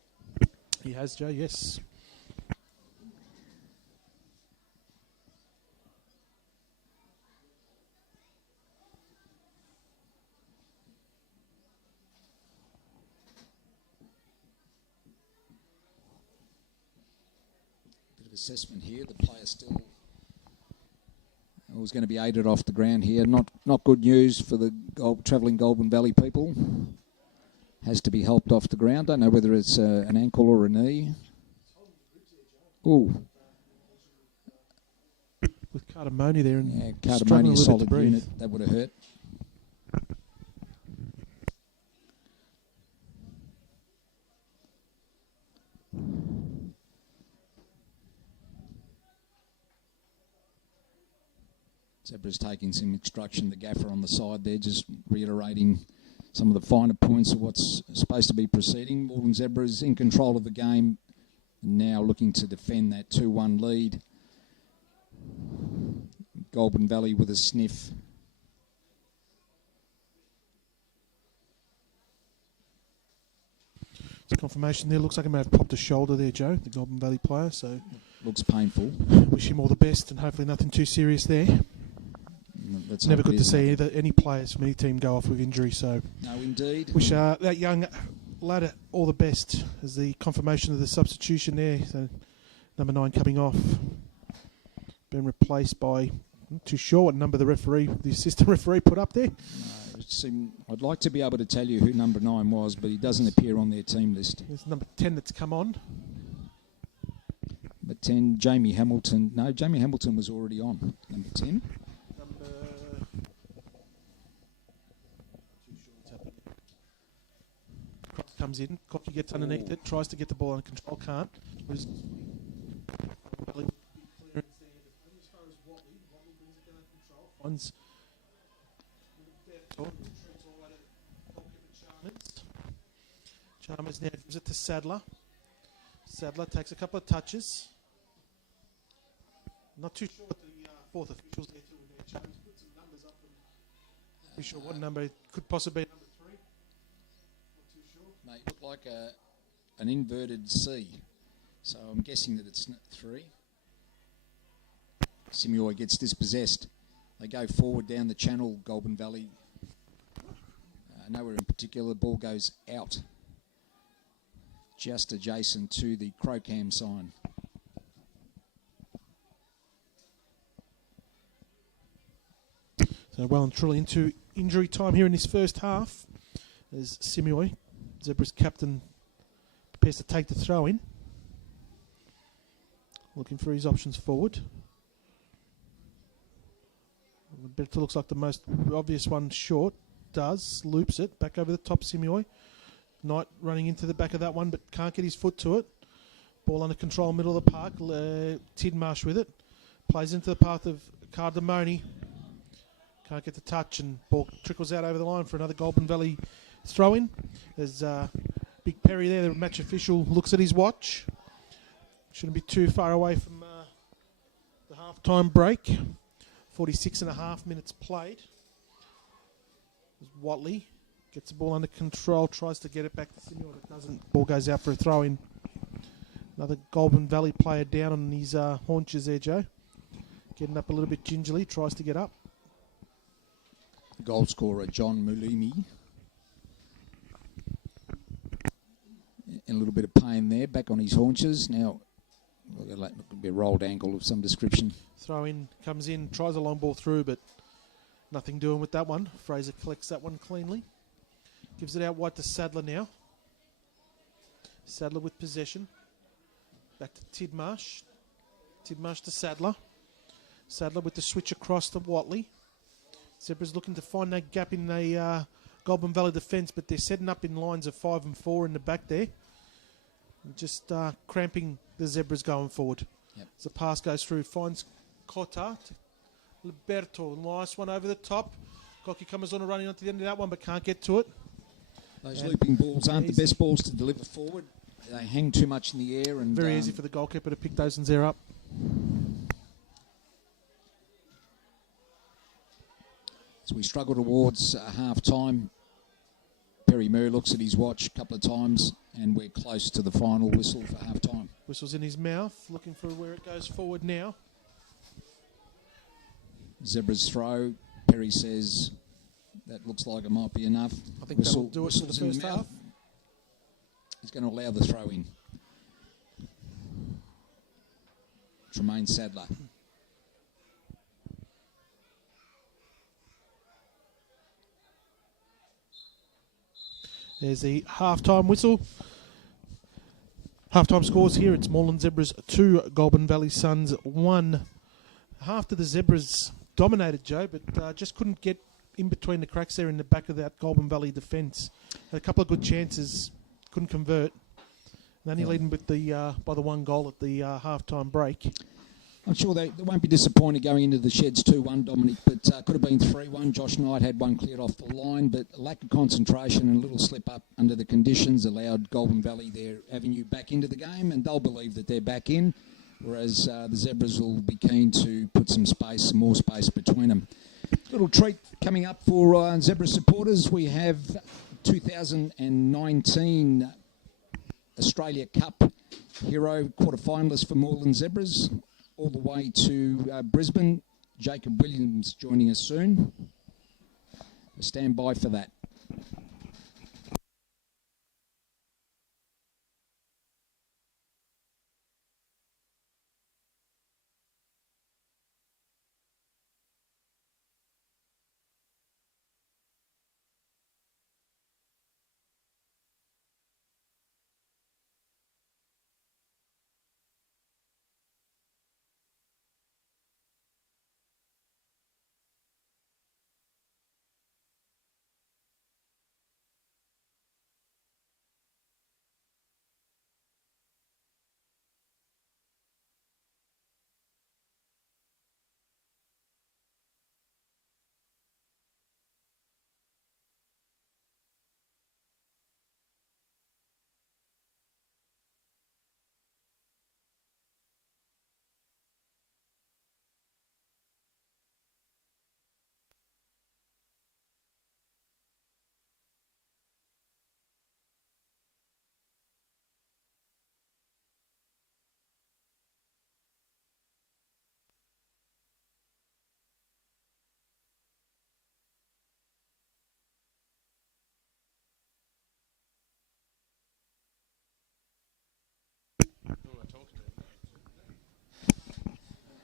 He has, Joe, yes. Assessment here. The player still was going to be aided off the ground here. Not good news for the travelling Goulburn Valley people. Has to be helped off the ground. Don't know whether it's an ankle or a knee. Ooh. With Cardamone there. And yeah, Cardamone a solid unit. That would have hurt. Zebra's taking some instruction, the gaffer on the side there, just reiterating some of the finer points of what's supposed to be proceeding. Moreland Zebras in control of the game, now looking to defend that 2-1 lead. Goulburn Valley with a sniff. It's confirmation there. Looks like he may have popped a shoulder there, Joe, the Goulburn Valley player. So looks painful. Wish him all the best, and hopefully nothing too serious there. It's never good to see any players from any team go off with injury. So no, indeed. Wish that young lad all the best as the confirmation of the substitution there. So number 9 coming off, been replaced by. I'm not too sure what number the assistant referee put up there. I'd like to be able to tell you who number 9 was, but he doesn't appear on their team list. There's number 10 that's come on. Number 10, Jamie Hamilton. No, Jamie Hamilton was already on. Number 10. Cross comes in. Cocky gets underneath it. Tries to get the ball under control. Can't. Finds Chalmers now gives it to Sadler. Sadler takes a couple of touches. Not too sure what the fourth officials there through there. Chalmers put some numbers up. Not too sure what number it could possibly be. Number 3. Not too sure. Mate, look like an inverted C. So I'm guessing that it's 3. Simuoi gets dispossessed. They go forward down the channel, Goulburn Valley. Nowhere in particular, the ball goes out. Just adjacent to the Crocam sign. So well and truly into injury time here in this first half. As Simuoi, Zebra's captain, prepares to take the throw in. Looking for his options forward. Berto looks like the most obvious one short. Loops it back over the top. Simuoi. Knight running into the back of that one, but can't get his foot to it. Ball under control, middle of the park. Tidmarsh with it. Plays into the path of Cardamone. Can't get the touch, and ball trickles out over the line for another Goulburn Valley throw-in. There's Big Perry there, the match official, looks at his watch. Shouldn't be too far away from the half-time break. 46.5 minutes played. Watley gets the ball under control, tries to get it back to Simuoi, but doesn't. Ball goes out for a throw-in. Another Goulburn Valley player down on his haunches there, Joe. Getting up a little bit gingerly, tries to get up. Goal scorer John Mulimi. In a little bit of pain there, back on his haunches. Now, look at that, could be a rolled ankle of some description. Throw-in, comes in, tries a long ball through, but nothing doing with that one. Fraser collects that one cleanly. Gives it out wide to Sadler now. Sadler with possession. Back to Tidmarsh. Tidmarsh to Sadler. Sadler with the switch across to Watley. Zebra's looking to find that gap in the Goulburn Valley defence, but they're setting up in lines of 5 and 4 in the back there. Just cramping the Zebras going forward. Yep. As the pass goes through, finds Cotta. Liberto, nice one over the top. Cocky comes on running onto the end of that one, but can't get to it. Those looping balls aren't the best balls to deliver forward. They hang too much in the air. And very easy for the goalkeeper to pick those ones there up. As we struggle towards half-time, Perry Murr looks at his watch a couple of times, and we're close to the final whistle for half-time. Whistle's in his mouth, looking for where it goes forward now. Zebra's throw. Perry says that looks like it might be enough. I think that'll do it for the first half. He's going to allow the throw in. Tremaine Sadler. There's the half-time whistle. Half-time scores here. It's Moreland Zebras 2, Goulburn Valley Suns 1. Half to the Zebras dominated, Joe, but just couldn't get in between the cracks there in the back of that Goulburn Valley defence. Had a couple of good chances, couldn't convert. And only leading with by the one goal at the half-time break. I'm sure they won't be disappointed going into the sheds 2-1, Dominic, but could have been 3-1. Josh Knight had one cleared off the line, but a lack of concentration and a little slip up under the conditions allowed Goulburn Valley their avenue back into the game, and they'll believe that they're back in, whereas the Zebras will be keen to put some more space between them. Little treat coming up for Zebra supporters. We have 2019 Australia Cup hero quarterfinalist for Moreland Zebras, all the way to Brisbane. Jacob Williams joining us soon. Stand by for that.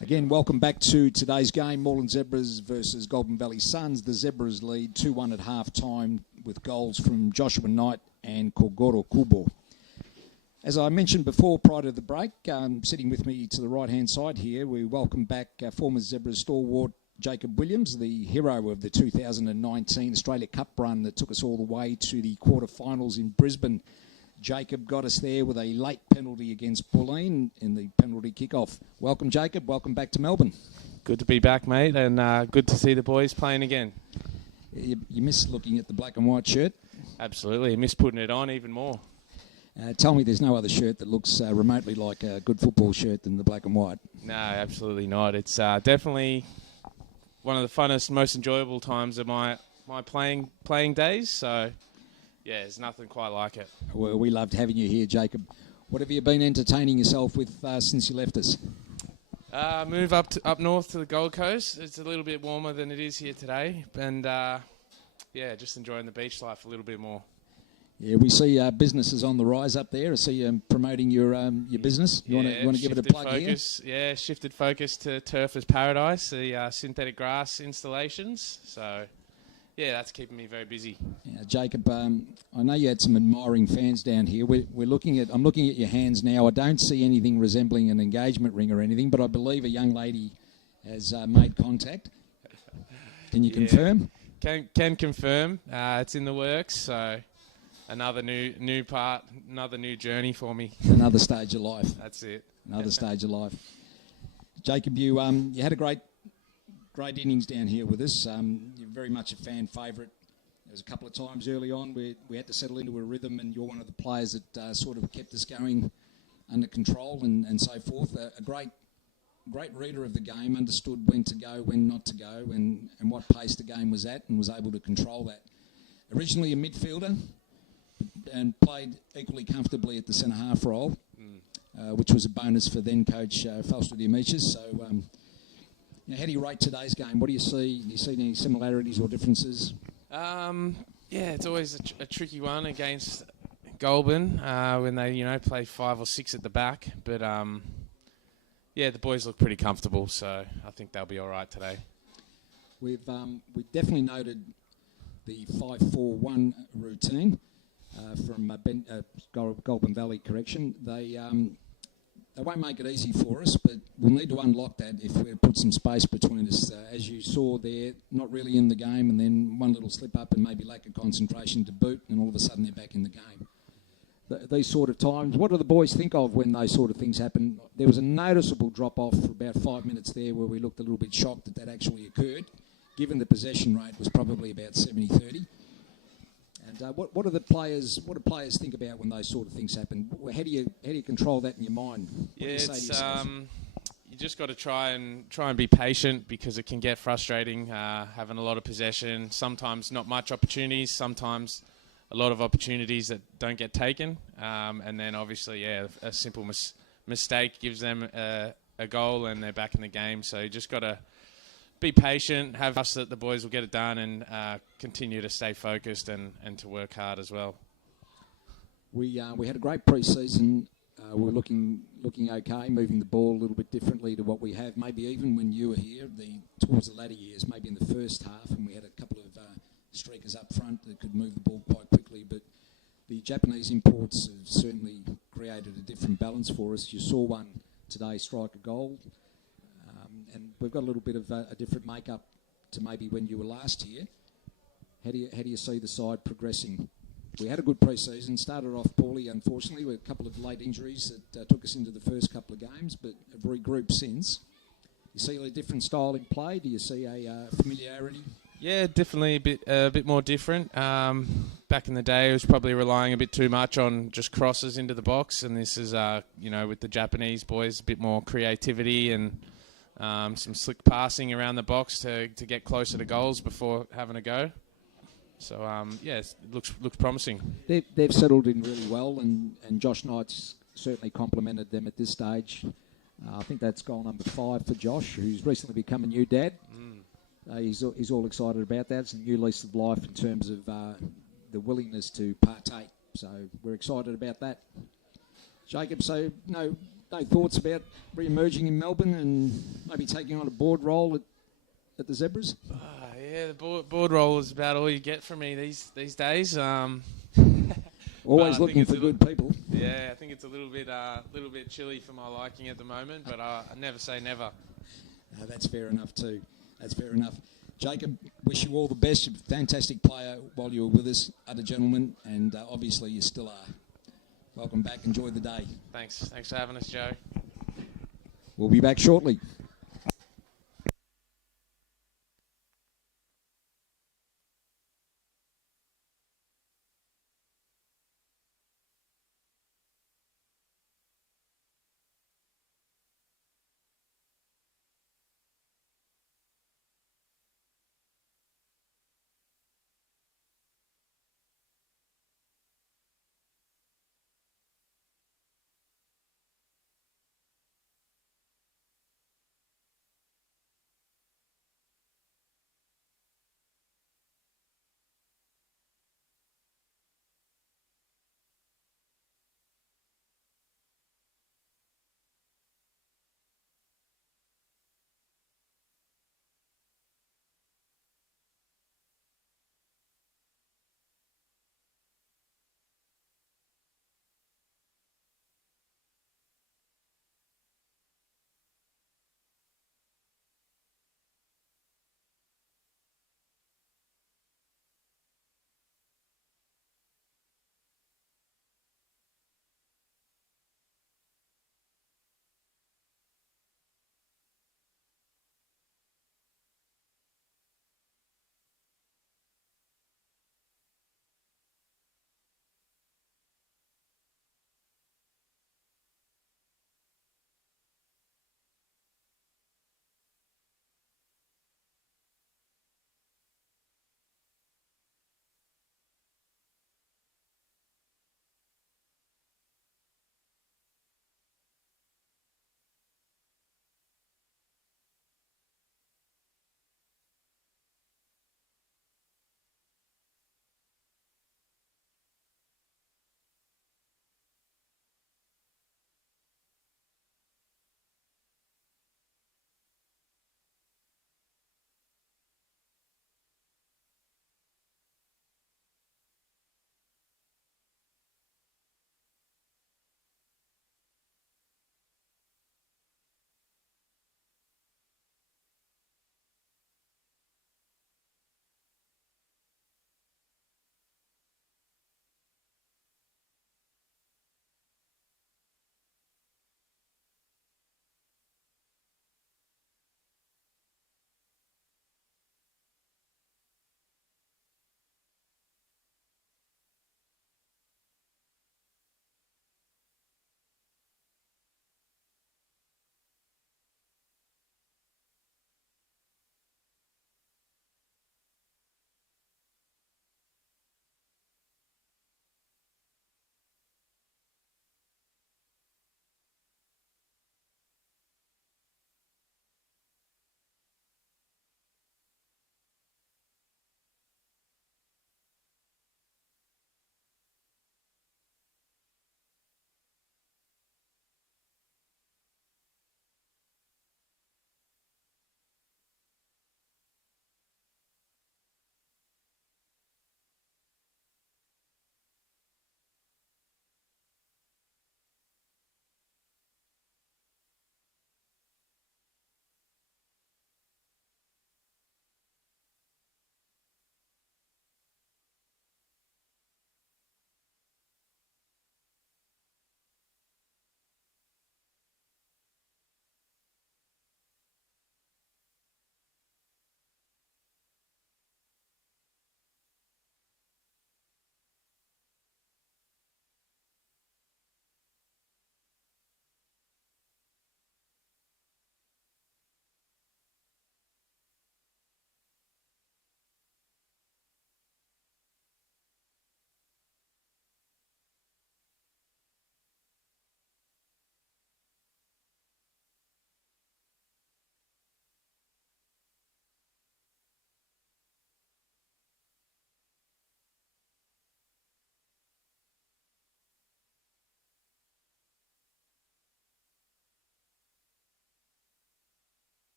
Again, welcome back to today's game, Moreland Zebras versus Goulburn Valley Suns. The Zebras lead 2-1 at half-time with goals from Joshua Knight and Kogoro Kubo. As I mentioned before, prior to the break, sitting with me to the right-hand side here, we welcome back former Zebras stalwart Jacob Williams, the hero of the 2019 Australia Cup run that took us all the way to the quarterfinals in Brisbane. Jacob got us there with a late penalty against Moreland in the penalty kickoff. Welcome, Jacob. Welcome back to Melbourne. Good to be back, mate, and good to see the boys playing again. You miss looking at the black and white shirt? Absolutely. I miss putting it on even more. Tell me there's no other shirt that looks remotely like a good football shirt than the black and white. No, absolutely not. It's definitely one of the funnest, most enjoyable times of my playing days, so... yeah, there's nothing quite like it. Well, we loved having you here, Jacob. What have you been entertaining yourself with since you left us? Move up north to the Gold Coast. It's a little bit warmer than it is here today. And, yeah, just enjoying the beach life a little bit more. Yeah, we see businesses on the rise up there. I see you promoting your business. You want to give it a plug focus, here? Yeah, shifted focus to Turf as Paradise, the synthetic grass installations. So... yeah, that's keeping me very busy. Yeah, Jacob, I know you had some admiring fans down here. I'm looking at your hands now. I don't see anything resembling an engagement ring or anything, but I believe a young lady has made contact. Can you confirm? Can confirm. It's in the works. So another new part, another new journey for me. Another stage of life. That's it. Another stage of life. Jacob, you had a great innings down here with us. You're very much a fan favourite. There's a couple of times early on where we had to settle into a rhythm, and you're one of the players that sort of kept us going under control and so forth. A great reader of the game, understood when to go, when not to go, and what pace the game was at, and was able to control that. Originally a midfielder, and played equally comfortably at the centre-half role, which was a bonus for then-coach Falster Diamicis. So... how do you rate today's game? What do you see? Do you see any similarities or differences? Yeah, it's always a tricky one against Goulburn when they, play 5 or 6 at the back. But, yeah, the boys look pretty comfortable, so I think they'll be all right today. We've definitely noted the 5-4-1 routine from Goulburn Valley, correction. They won't make it easy for us, but we'll need to unlock that if we put some space between us. As you saw there, not really in the game, and then one little slip up and maybe lack of concentration to boot, and all of a sudden they're back in the game. These sort of times, what do the boys think of when those sort of things happen? There was a noticeable drop-off for about 5 minutes there where we looked a little bit shocked that actually occurred, given the possession rate was probably about 70-30. And what do players think about when those sort of things happen? How do you control that in your mind? Yeah, you just got to try and be patient, because it can get frustrating having a lot of possession. Sometimes not much opportunities. Sometimes a lot of opportunities that don't get taken. And then obviously, a simple mistake gives them a goal and they're back in the game. So you just got to be patient, have trust that the boys will get it done, and continue to stay focused and to work hard as well. We had a great pre-season. We're looking okay, moving the ball a little bit differently to what we have. Maybe even when you were here, towards the latter years, maybe in the first half, and we had a couple of streakers up front that could move the ball quite quickly. But the Japanese imports have certainly created a different balance for us. You saw one today strike a goal, and we've got a little bit of a different makeup to maybe when you were last here. How do you see the side progressing? We had a good pre-season, started off poorly, unfortunately, with a couple of late injuries that took us into the first couple of games, but have regrouped since. You see a different style in play? Do you see a familiarity? Yeah, definitely a bit more different. Back in the day, it was probably relying a bit too much on just crosses into the box, and this is, with the Japanese boys, a bit more creativity and some slick passing around the box to get closer to goals before having a go. So, it looks promising. They've settled in really well, and Josh Knight's certainly complimented them at this stage. I think that's goal number 5 for Josh, who's recently become a new dad. He's all excited about that. It's a new lease of life in terms of the willingness to partake. So we're excited about that. Jacob, so no thoughts about re-emerging in Melbourne and maybe taking on a board role at the Zebras? The board role is about all you get from me these days. Always looking for good people. Yeah, I think it's a little bit chilly for my liking at the moment, but I never say never. No, that's fair enough too. That's fair enough. Jacob, wish you all the best. You're a fantastic player while you were with us, other gentlemen, and obviously you still are. Welcome back. Enjoy the day. Thanks for having us, Joe. We'll be back shortly.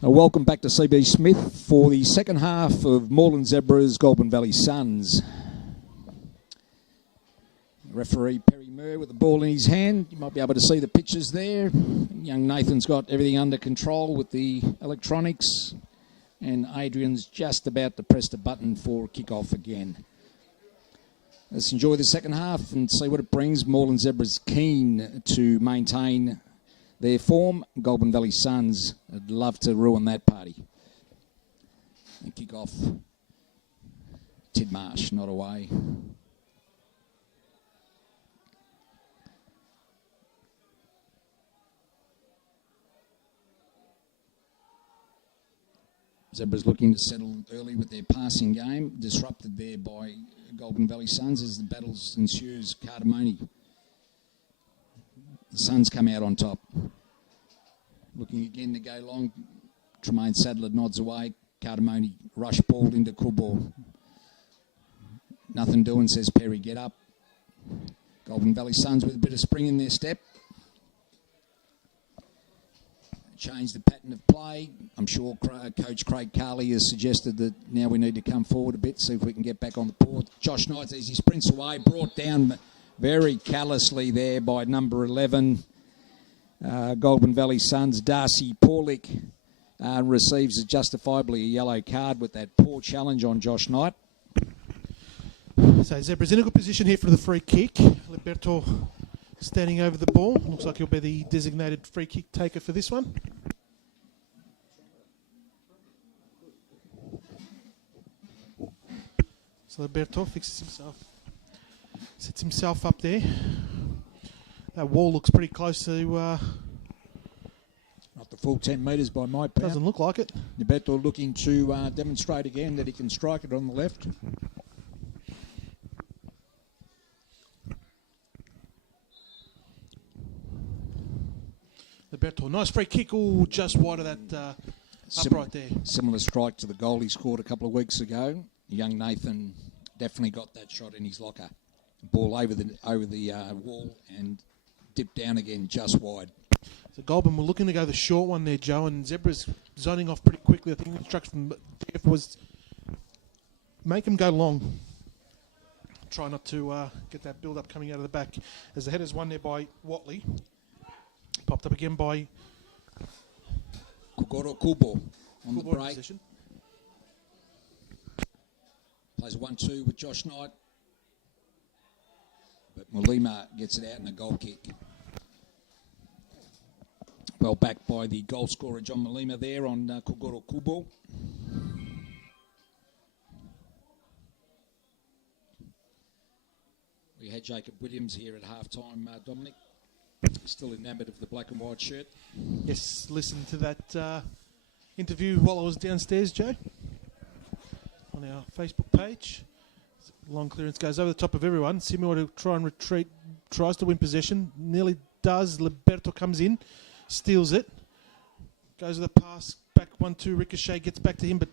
Welcome back to CB Smith for the second half of Moreland Zebras, Goulburn Valley Suns. Referee Perry Murr with the ball in his hand. You might be able to see the pictures there. Young Nathan's got everything under control with the electronics. And Adrian's just about to press the button for kick-off again. Let's enjoy the second half and see what it brings. Moreland Zebras keen to maintain their form. Goulburn Valley Suns would love to ruin that party. And kick off. Tidmarsh, not away. Zebras looking to settle early with their passing game, disrupted there by Goulburn Valley Suns as the battles ensues. Cardamone. The Suns come out on top. Looking again to go long. Tremaine Sadler nods away. Cardamone rush ball into Goulburn. Nothing doing, says Perry. Get up. Goulburn Valley Suns with a bit of spring in their step. Change the pattern of play. I'm sure Coach Craig Carley has suggested that now we need to come forward a bit, see if we can get back on the board. Josh Knight, as he sprints away, brought down very callously there by number 11. Goulburn Valley Suns, Darcy Porlick, receives justifiably a yellow card with that poor challenge on Josh Knight. So Zebra's in a good position here for the free kick. Liberto standing over the ball. Looks like he'll be the designated free kick taker for this one. So Liberto fixes himself. Sets himself up there. That wall looks pretty close to... Not the full 10 metres by my pound. Doesn't look like it. Liberto looking to demonstrate again that he can strike it on the left. Liberto, nice free kick, just wide of that upright there. Similar strike to the goal he scored a couple of weeks ago. Young Nathan definitely got that shot in his locker. Ball over the wall and dipped down again just wide. So Goulburn were looking to go the short one there, Joe, and Zebra's zoning off pretty quickly. I think the instruction from Jeff was make him go long. Try not to get that build-up coming out of the back. As the header's won there by Watley. Popped up again by Goulburn on the break. Position. Plays 1-2 with Josh Knight. But Mulima gets it out in a goal kick. Well backed by the goal scorer John Mulima there on Kogoro Kubo. We had Jacob Williams here at half-time, Dominic. Still enamoured of the black and white shirt. Yes, listen to that interview while I was downstairs, Joe, on our Facebook page. Long clearance goes over the top of everyone. Similar to try and retreat, tries to win possession, nearly does. Liberto comes in, steals it, goes with the pass, back 1-2, Ricochet gets back to him, but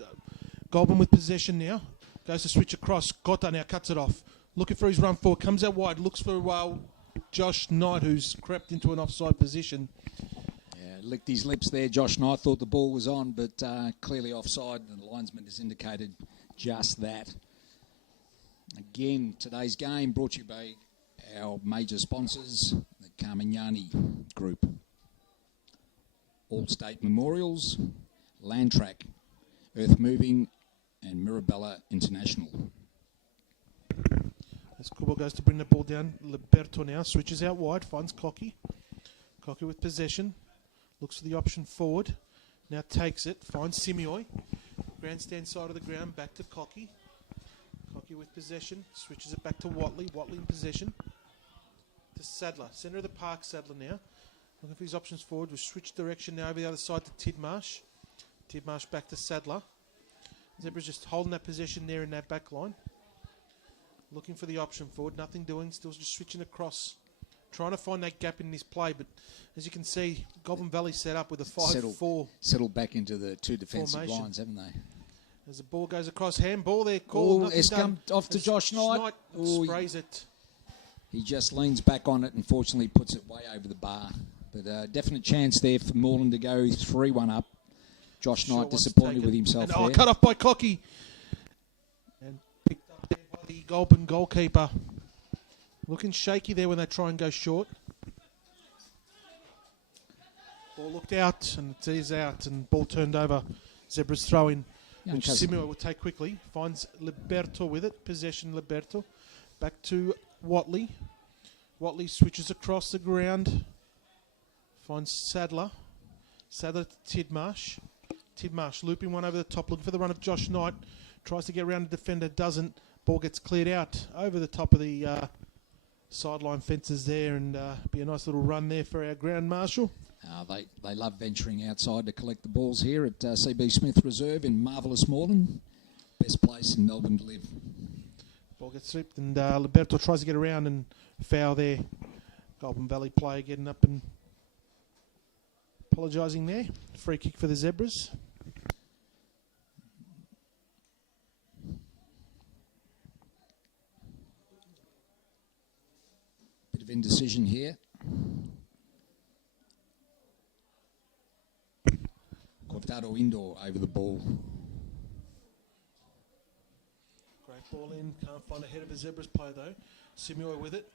Goulburn with possession now, goes to switch across, Gota now cuts it off, looking for his run forward, comes out wide, looks for Josh Knight, who's crept into an offside position. Yeah, licked his lips there. Josh Knight thought the ball was on, but clearly offside, and the linesman has indicated just that. Again, today's game brought to you by our major sponsors, the Carmignani Group, Allstate Memorials, Landtrack, Earth Moving, and Mirabella International. As Kubo goes to bring the ball down, Liberto now switches out wide, finds Cocky. Cocky with possession, looks for the option forward, now takes it, finds Simioi. Grandstand side of the ground, back to Cocky. Cocky with possession, switches it back to Watley. Watley in possession to Sadler. Centre of the park, Sadler now. Looking for his options forward. We'll switch direction now over the other side to Tidmarsh. Tidmarsh back to Sadler. Zebra's just holding that possession there in that back line. Looking for the option forward. Nothing doing. Still just switching across. Trying to find that gap in this play. But as you can see, Goulburn Valley set up with a 5-4. Settled back into the two defensive formation. lines, haven't they? As the ball goes across, handball there, called. It's come off to Josh Knight. Sprays it. He just leans back on it and fortunately puts it way over the bar. But definite chance there for Moreland to go 3-1 up. Josh Sure Knight wants to disappointed take with it. himself And, there. cut off by Cocky. And picked up there by the Goulburn goalkeeper. Looking shaky there when they try and go short. Ball looked out, and it is out, and ball turned over. Zebras throw in, Young which cousin. Simio will take quickly. Finds Liberto with it. Possession Liberto. Back to Watley. Watley switches across the ground. Finds Sadler. Sadler to Tidmarsh. Tidmarsh looping one over the top, looking for the run of Josh Knight. Tries to get around the defender, doesn't. Ball gets cleared out over the top of the sideline fences there, and be a nice little run there for our ground marshal. They love venturing outside to collect the balls here at CB Smith Reserve in marvellous Moreland. Best place in Melbourne to live. Ball gets stripped, and Liberto tries to get around and foul there. Goulburn Valley player getting up and apologising there. Free kick for the Zebras. Bit of indecision here. Cortado Indoor over the ball. Great ball in. Can't find a head of a Zebras player though. Simio with it.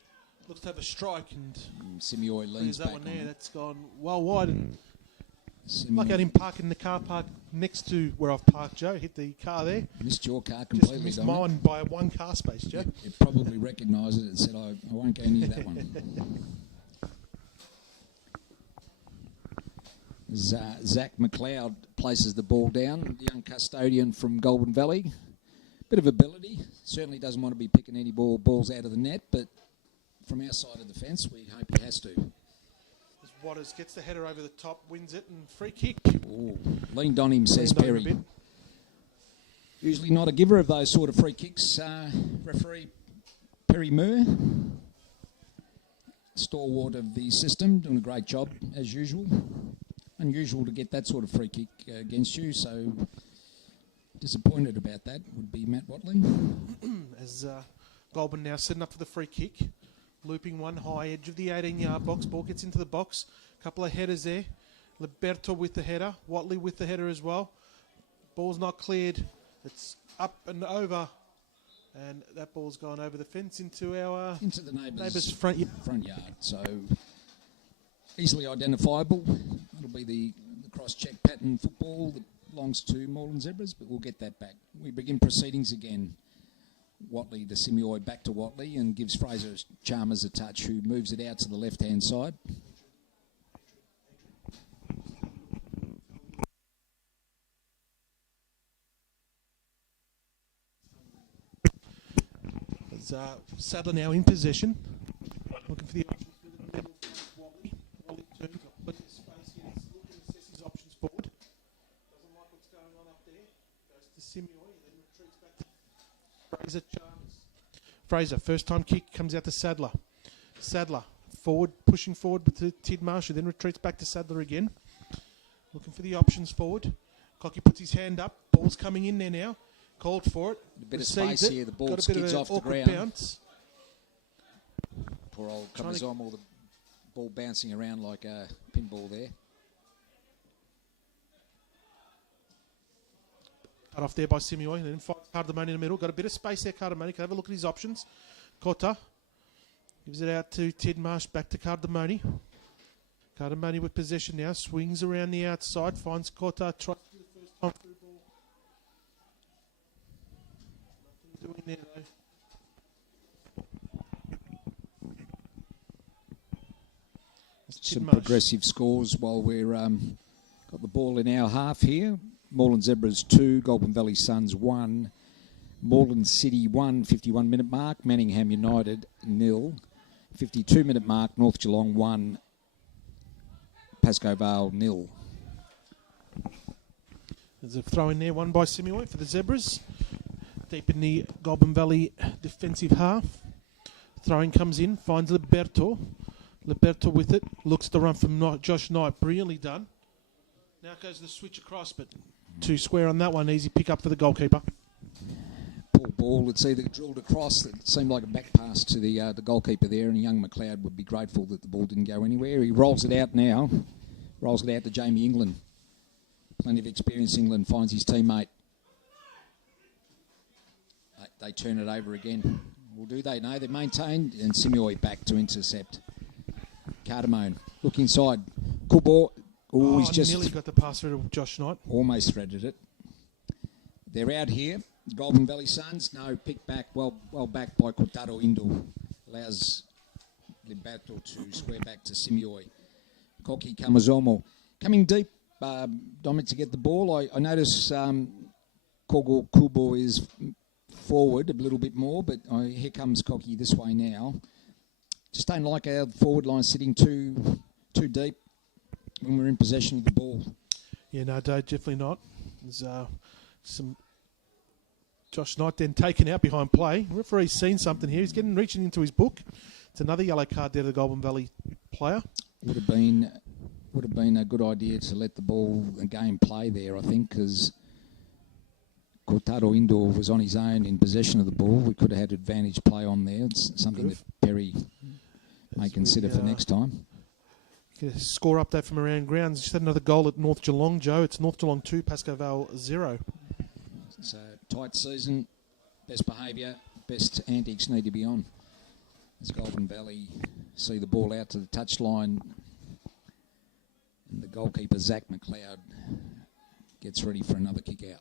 Looks to have a strike, and Simioi there's leans that back one on there. it. That's gone well wide. And Simioi like I had him parking the car park next to where I've parked, Joe. Hit the car there. missed your car Just completely, missed Dominic. mine by one car space, Joe. It probably recognised it and said, I won't go near that one. Zach McLeod places the ball down, the young custodian from Goulburn Valley. Bit of ability. Certainly doesn't want to be picking any balls out of the net, but from our side of the fence, we hope he has to. As Waters gets the header over the top, wins it, and free kick. Ooh, leaned on him, says Leaned on him a Perry. bit. Usually not a giver of those sort of free kicks. Referee Perry Moore, stalwart of the system, doing a great job as usual. Unusual to get that sort of free kick against you, so disappointed about that would be Matt Watley. As Goulburn now setting up for the free kick. Looping one high, edge of the 18-yard box. Ball gets into the box. Couple of headers there. Liberto with the header. Watley with the header as well. Ball's not cleared. It's up and over. And that ball's gone over the fence into our Into the neighbour's front yard. front yard. So easily identifiable. It'll be the cross-check pattern football that belongs to Moreland Zebras, but we'll get that back. We begin proceedings again. Watley to Simioi, back to Watley, and gives Fraser Chalmers a touch, who moves it out to the left-hand side. As Sadler now in possession. Looking for the options for the middle for Watley. Watley turns up, but his space here. He's looking to assess his options forward. Doesn't like what's going on up there. Goes to Simioi, then retreats back to Fraser Chalmers. Fraser, first time kick, comes out to Sadler. Sadler, forward, pushing forward with the Tidmarsh, who then retreats back to Sadler again. Looking for the options forward. Cocky puts his hand up. Ball's coming in there now. Called for it. A bit of Receives space it. here. The ball Got a bit of skids an off the awkward ground. bounce. Poor old Trying to- Kamazom, all the ball bouncing around like a pinball there. Cut off there by Simioi, and then finds Cardamone in the middle. Got a bit of space there, Cardamone. Can have a look at his options. Kota gives it out to Tidmarsh, back to Cardamone. Cardamone with possession now, swings around the outside, finds Kota, tries to do the first time through ball. Nothing doing there though. That's Some Tidmarsh. progressive scores while we're got the ball in our half here. Moreland Zebras 2, Goulburn Valley Suns 1, Moreland City 1, 51-minute mark, Manningham United 0, 52-minute mark, North Geelong 1, Pascoe Vale 0. There's a throw in there, one by Simioi for the Zebras. Deep in the Goulburn Valley defensive half. Throwing comes in, finds Liberto. Liberto with it, looks to run from Josh Knight, brilliantly done. Now goes the switch across, but too square on that one. Easy pick up for the goalkeeper. Poor ball, it's either drilled across, it seemed like a back pass to the goalkeeper there, and young McLeod would be grateful that the ball didn't go anywhere. He rolls it out now, rolls it out to Jamie England. Plenty of experience. England finds his teammate. They turn it over again. Well, do they? No, they've maintained. And Simioi back to intercept. Cardamone. Look inside. Kubo. Oh, he's just nearly got the pass through to Josh Knight. Almost threaded it. They're out here. Goulburn Valley Suns. No, pick back. Well back by Kotaro Indo. Allows Liberto to square back to Simioi. Koki Kamazomo. Coming deep, Dominic, to get the ball. I notice Kogo Kubo is forward a little bit more, but here comes Koki this way now. Just don't like our forward line sitting too deep when we're in possession of the ball. Yeah, no, definitely not. There's some Josh Knight then taken out behind play. The referee's seen something here. He's reaching into his book. It's another yellow card there to the Goulburn Valley player. Would have been a good idea to let the ball and game play there, I think, because Kotaro Indoor was on his own in possession of the ball. We could have had advantage play on there. It's something that Perry may consider for next time. Get a score update from around grounds. Just had another goal at North Geelong, Joe. It's North Geelong 2, Pascoe Vale 0. It's a tight season. Best behaviour, best antics need to be on. As Goulburn Valley see the ball out to the touchline. And the goalkeeper, Zach McLeod, gets ready for another kick out.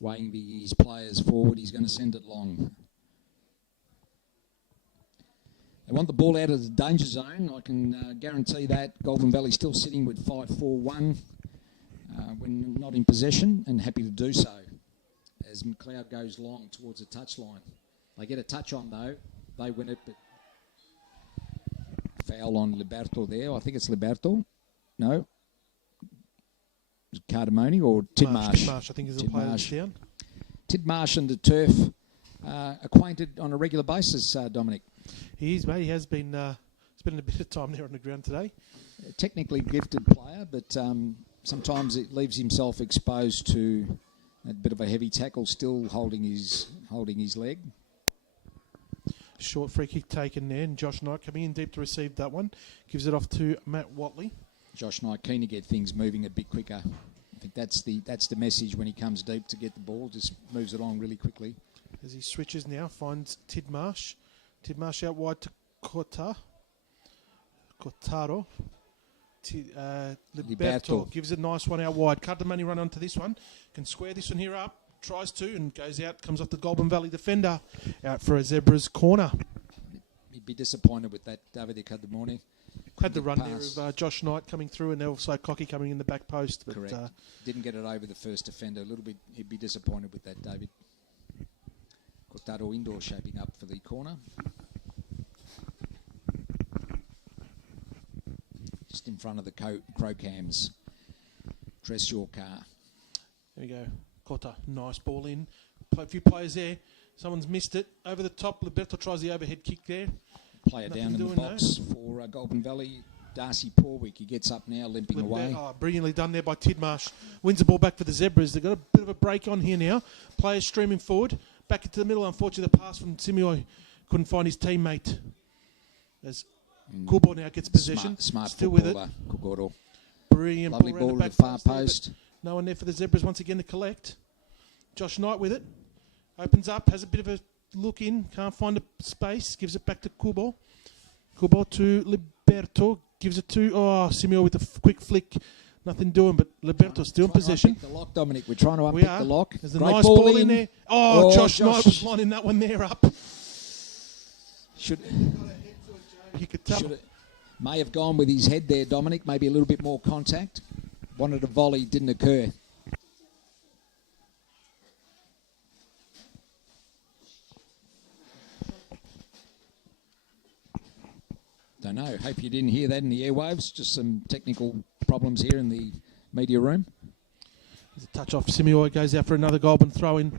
Weighing his players forward, he's going to send it long. They want the ball out of the danger zone. I can guarantee that. Goulburn Valley still sitting with 5-4-1 when not in possession, and happy to do so as McLeod goes long towards the touchline. They get a touch on though. They win it, but foul on Liberto there. I think it's Liberto. No. Cardamone or Tidmarsh? Tidmarsh, I think, is the player that's down. Tidmarsh and the turf acquainted on a regular basis, Dominic. He is, mate. He has been spending a bit of time there on the ground today. A technically gifted player, but sometimes it leaves himself exposed to a bit of a heavy tackle, still holding his leg. Short free kick taken there, and Josh Knight coming in deep to receive that one. Gives it off to Matt Watley. Josh Knight keen to get things moving a bit quicker. I think that's the message when he comes deep to get the ball. Just moves it on really quickly. As he switches now, finds Tidmarsh. Tidmarsh out wide to Kotaro. Liberto gives it a nice one out wide. Cut the money run onto this one. Can square this one here up. Tries to and goes out. Comes off the Goulburn Valley defender. Out for a Zebra's corner. He'd be disappointed with that, David Cardamone. Had the run pass there of Josh Knight coming through and also Cocky coming in the back post. But, correct. Didn't get it over the first defender. A little bit. He'd be disappointed with that, David. Kotaro Indoor shaping up for the corner. Just in front of the crow cams. Dress your car. There we go. Kota, nice ball in. A few players there. Someone's missed it. Over the top, Liberto tries the overhead kick there. Player down in the box for Goulburn Valley. Darcy Porwick, he gets up now, limping away. Oh, brilliantly done there by Tidmarsh. Wins the ball back for the Zebras. They've got a bit of a break on here now. Players streaming forward. Back into the middle. Unfortunately, the pass from Simioi couldn't find his teammate. As Kubo now gets possession. Smart still with it. Kogoro. Brilliant lovely ball to the the far post. No one there for the Zebras once again to collect. Josh Knight with it. Opens up, has a bit of a look in. Can't find a space. Gives it back to Kubo. Kubo to Liberto. Gives it to Simioi with a quick flick. Nothing doing, but Liberto's still in possession. Unpick the lock, Dominic. We're trying to unpick the lock. There's a nice ball in there. Josh Knight was lining that one there up. May have gone with his head there, Dominic. Maybe a little bit more contact. Wanted a volley, didn't occur. Don't know. Hope you didn't hear that in the airwaves. Just some technical problems here in the media room. There's a touch off. Simioi goes out for another Goulburn throw in.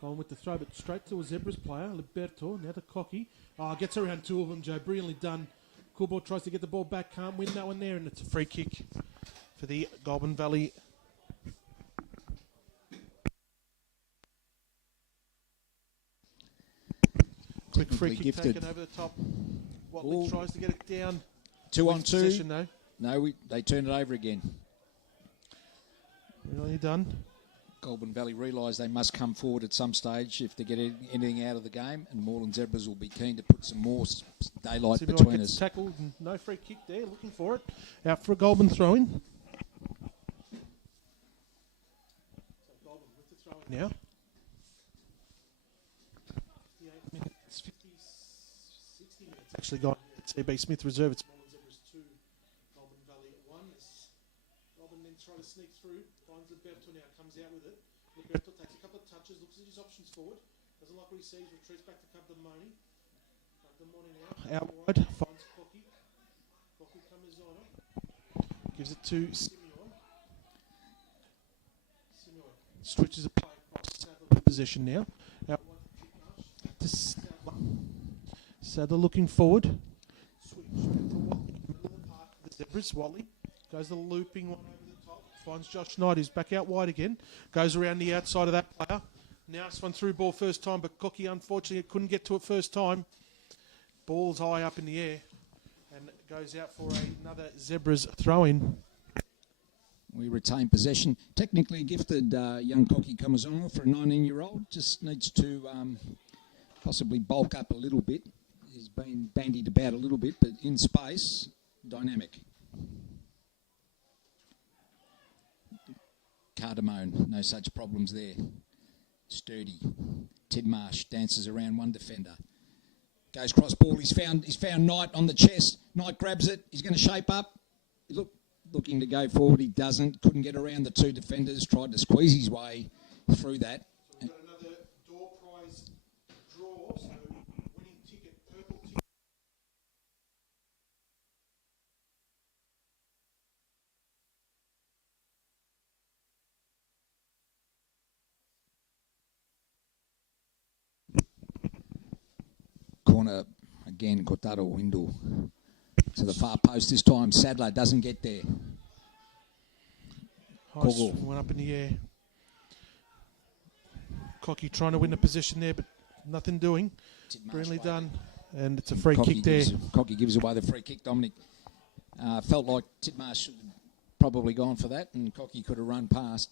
Going with the throw, but straight to a Zebras player. Liberto, now to Cocky. Gets around two of them, Joe. Brilliantly done. Kubo tries to get the ball back. Can't win that one there, and it's a free kick for the Goulburn Valley. Quick free kick taken over the top. Watley tries to get it down. 2 on 2. Position, though. No, they turn it over again. Really done. Goulburn Valley realise they must come forward at some stage if they get anything out of the game, and Moreland Zebras will be keen to put some more daylight between us. Tackled, no free kick there, looking for it. Out for a Goulburn throw-in. So Goulburn with the throw-in now. 58 minutes, 60 minutes actually gone. It's CB Smith reserve. It's Moreland Zebras 2, Goulburn Valley 1. Goulburn then try to sneak through. Finds Liberto now, comes out with it. Liberto takes a couple of touches, looks at his options forward. Doesn't like what he sees, retreats back to Cubdamoni. Cubdamoni now, out wide, finds Cocky. Cocky comes on. Gives it to Simeon. Simeon switches a play across Sadler position now. Out wide to Sadler. Sadler looking forward. Switch back to Watley. Middle of the park, the Zebras. Watley goes the looping one over the top. Finds Josh Knight, who's back out wide again. Goes around the outside of that player. Now it's one through ball first time, but Cocky unfortunately couldn't get to it first time. Ball's high up in the air and goes out for another Zebras throw-in. We retain possession. Technically gifted young Cocky Kamazonga for a 19-year-old. Just needs to possibly bulk up a little bit. He's been bandied about a little bit, but in space, dynamic. Cardamone, no such problems there. Sturdy. Tidmarsh dances around one defender. Goes cross ball. He's found Knight on the chest. Knight grabs it. He's going to shape up. Looking to go forward. He doesn't. Couldn't get around the two defenders. Tried to squeeze his way through that. So we've got another door prize draw. So winning ticket, purple ticket. Corner again, Kotaro window to the far post this time. Sadler doesn't get there. Heist went up in the air. Cocky trying to win the position there, but nothing doing. Brilliantly done. And it's a free kick there. Cocky gives away the free kick, Dominic. Felt like Tidmarsh should have probably gone for that, and Cocky could have run past.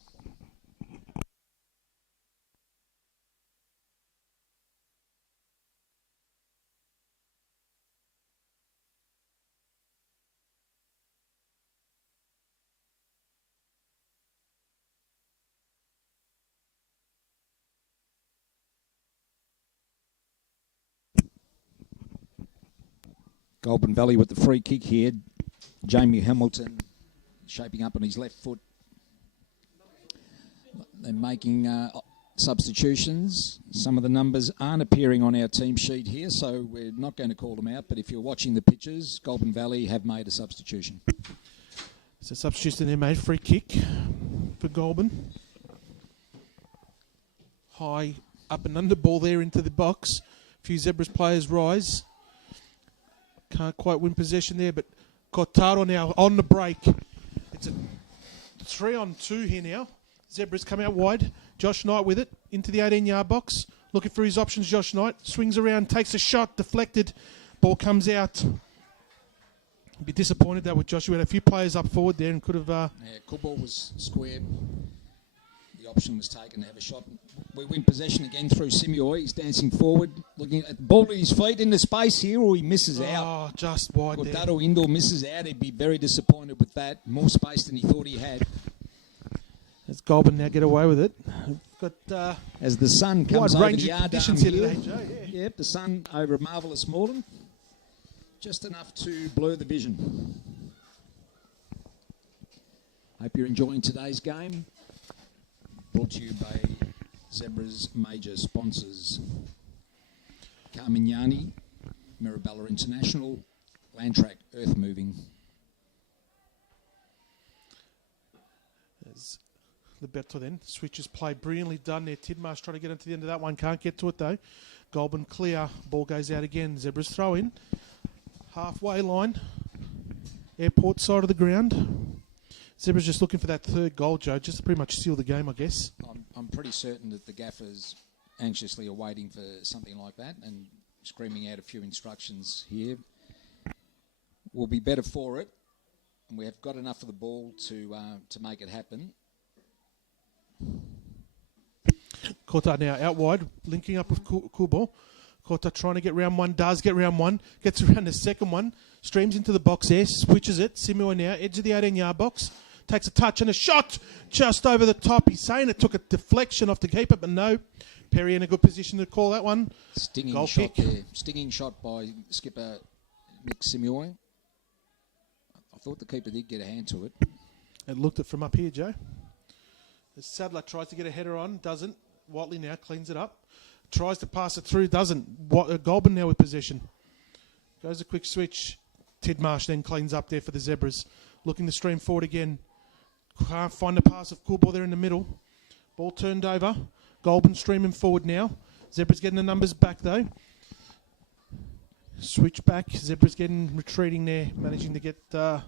Goulburn Valley with the free kick here. Jamie Hamilton shaping up on his left foot. They're making substitutions. Some of the numbers aren't appearing on our team sheet here, so we're not going to call them out. But if you're watching the pictures, Goulburn Valley have made a substitution. So substitution there made. Free kick for Goulburn. High up and under ball there into the box. A few Zebras players rise. Can't quite win possession there, but Kotaro now on the break. It's a 3-on-2 here now. Zebras come out wide. Josh Knight with it into the 18-yard box. Looking for his options, Josh Knight. Swings around, takes a shot, deflected. Ball comes out. Be disappointed that with Josh. We had a few players up forward there and could have... Yeah, Kubal was square. The option was taken to have a shot. We win possession again through Simioy. He's dancing forward, looking at the ball at his feet in the space here, or he misses out. Oh, just wide there. Dado Indoor misses out. He'd be very disappointed with that. More space than he thought he had. As Goulburn now get away with it. Got as the sun comes over the yard conditions here today, Joe. Yeah. Yep, the sun over a marvellous Moreland. Just enough to blur the vision. Hope you're enjoying today's game. Brought to you by Zebra's major sponsors. Carmignani, Mirabella International, Landtrack Earth Moving. As Liberto then switches play brilliantly done there. Tidmarsh trying to get into the end of that one. Can't get to it though. Goulburn clear. Ball goes out again. Zebras throw in. Halfway line. Airport side of the ground. Zebras just looking for that third goal, Joe, just to pretty much seal the game, I guess. I'm pretty certain that the gaffers anxiously are waiting for something like that and screaming out a few instructions here. will be better for it, and we have got enough of the ball to make it happen. Kota now out wide, linking up with Kubo. Kota trying to get round one, does get round one, gets around the second one, streams into the box there, switches it. Simua now, edge of the 18-yard box, takes a touch and a shot just over the top. He's saying it took a deflection off the keeper, but no. Perry in a good position to call that one. Stinging Goal shot kick. there. Stinging shot by skipper Nick Simua. I thought the keeper did get a hand to it. It looked it from up here, Joe. As Sadler tries to get a header on, doesn't. Watley now cleans it up. Tries to pass it through, doesn't. Goulburn now with possession. Goes a quick switch. Tidmarsh then cleans up there for the Zebras. Looking to stream forward again. Can't find the pass of Kubo there in the middle. Ball turned over. Goulburn streaming forward now. Zebras getting the numbers back though. Switch back. Zebras retreating there. Managing to get out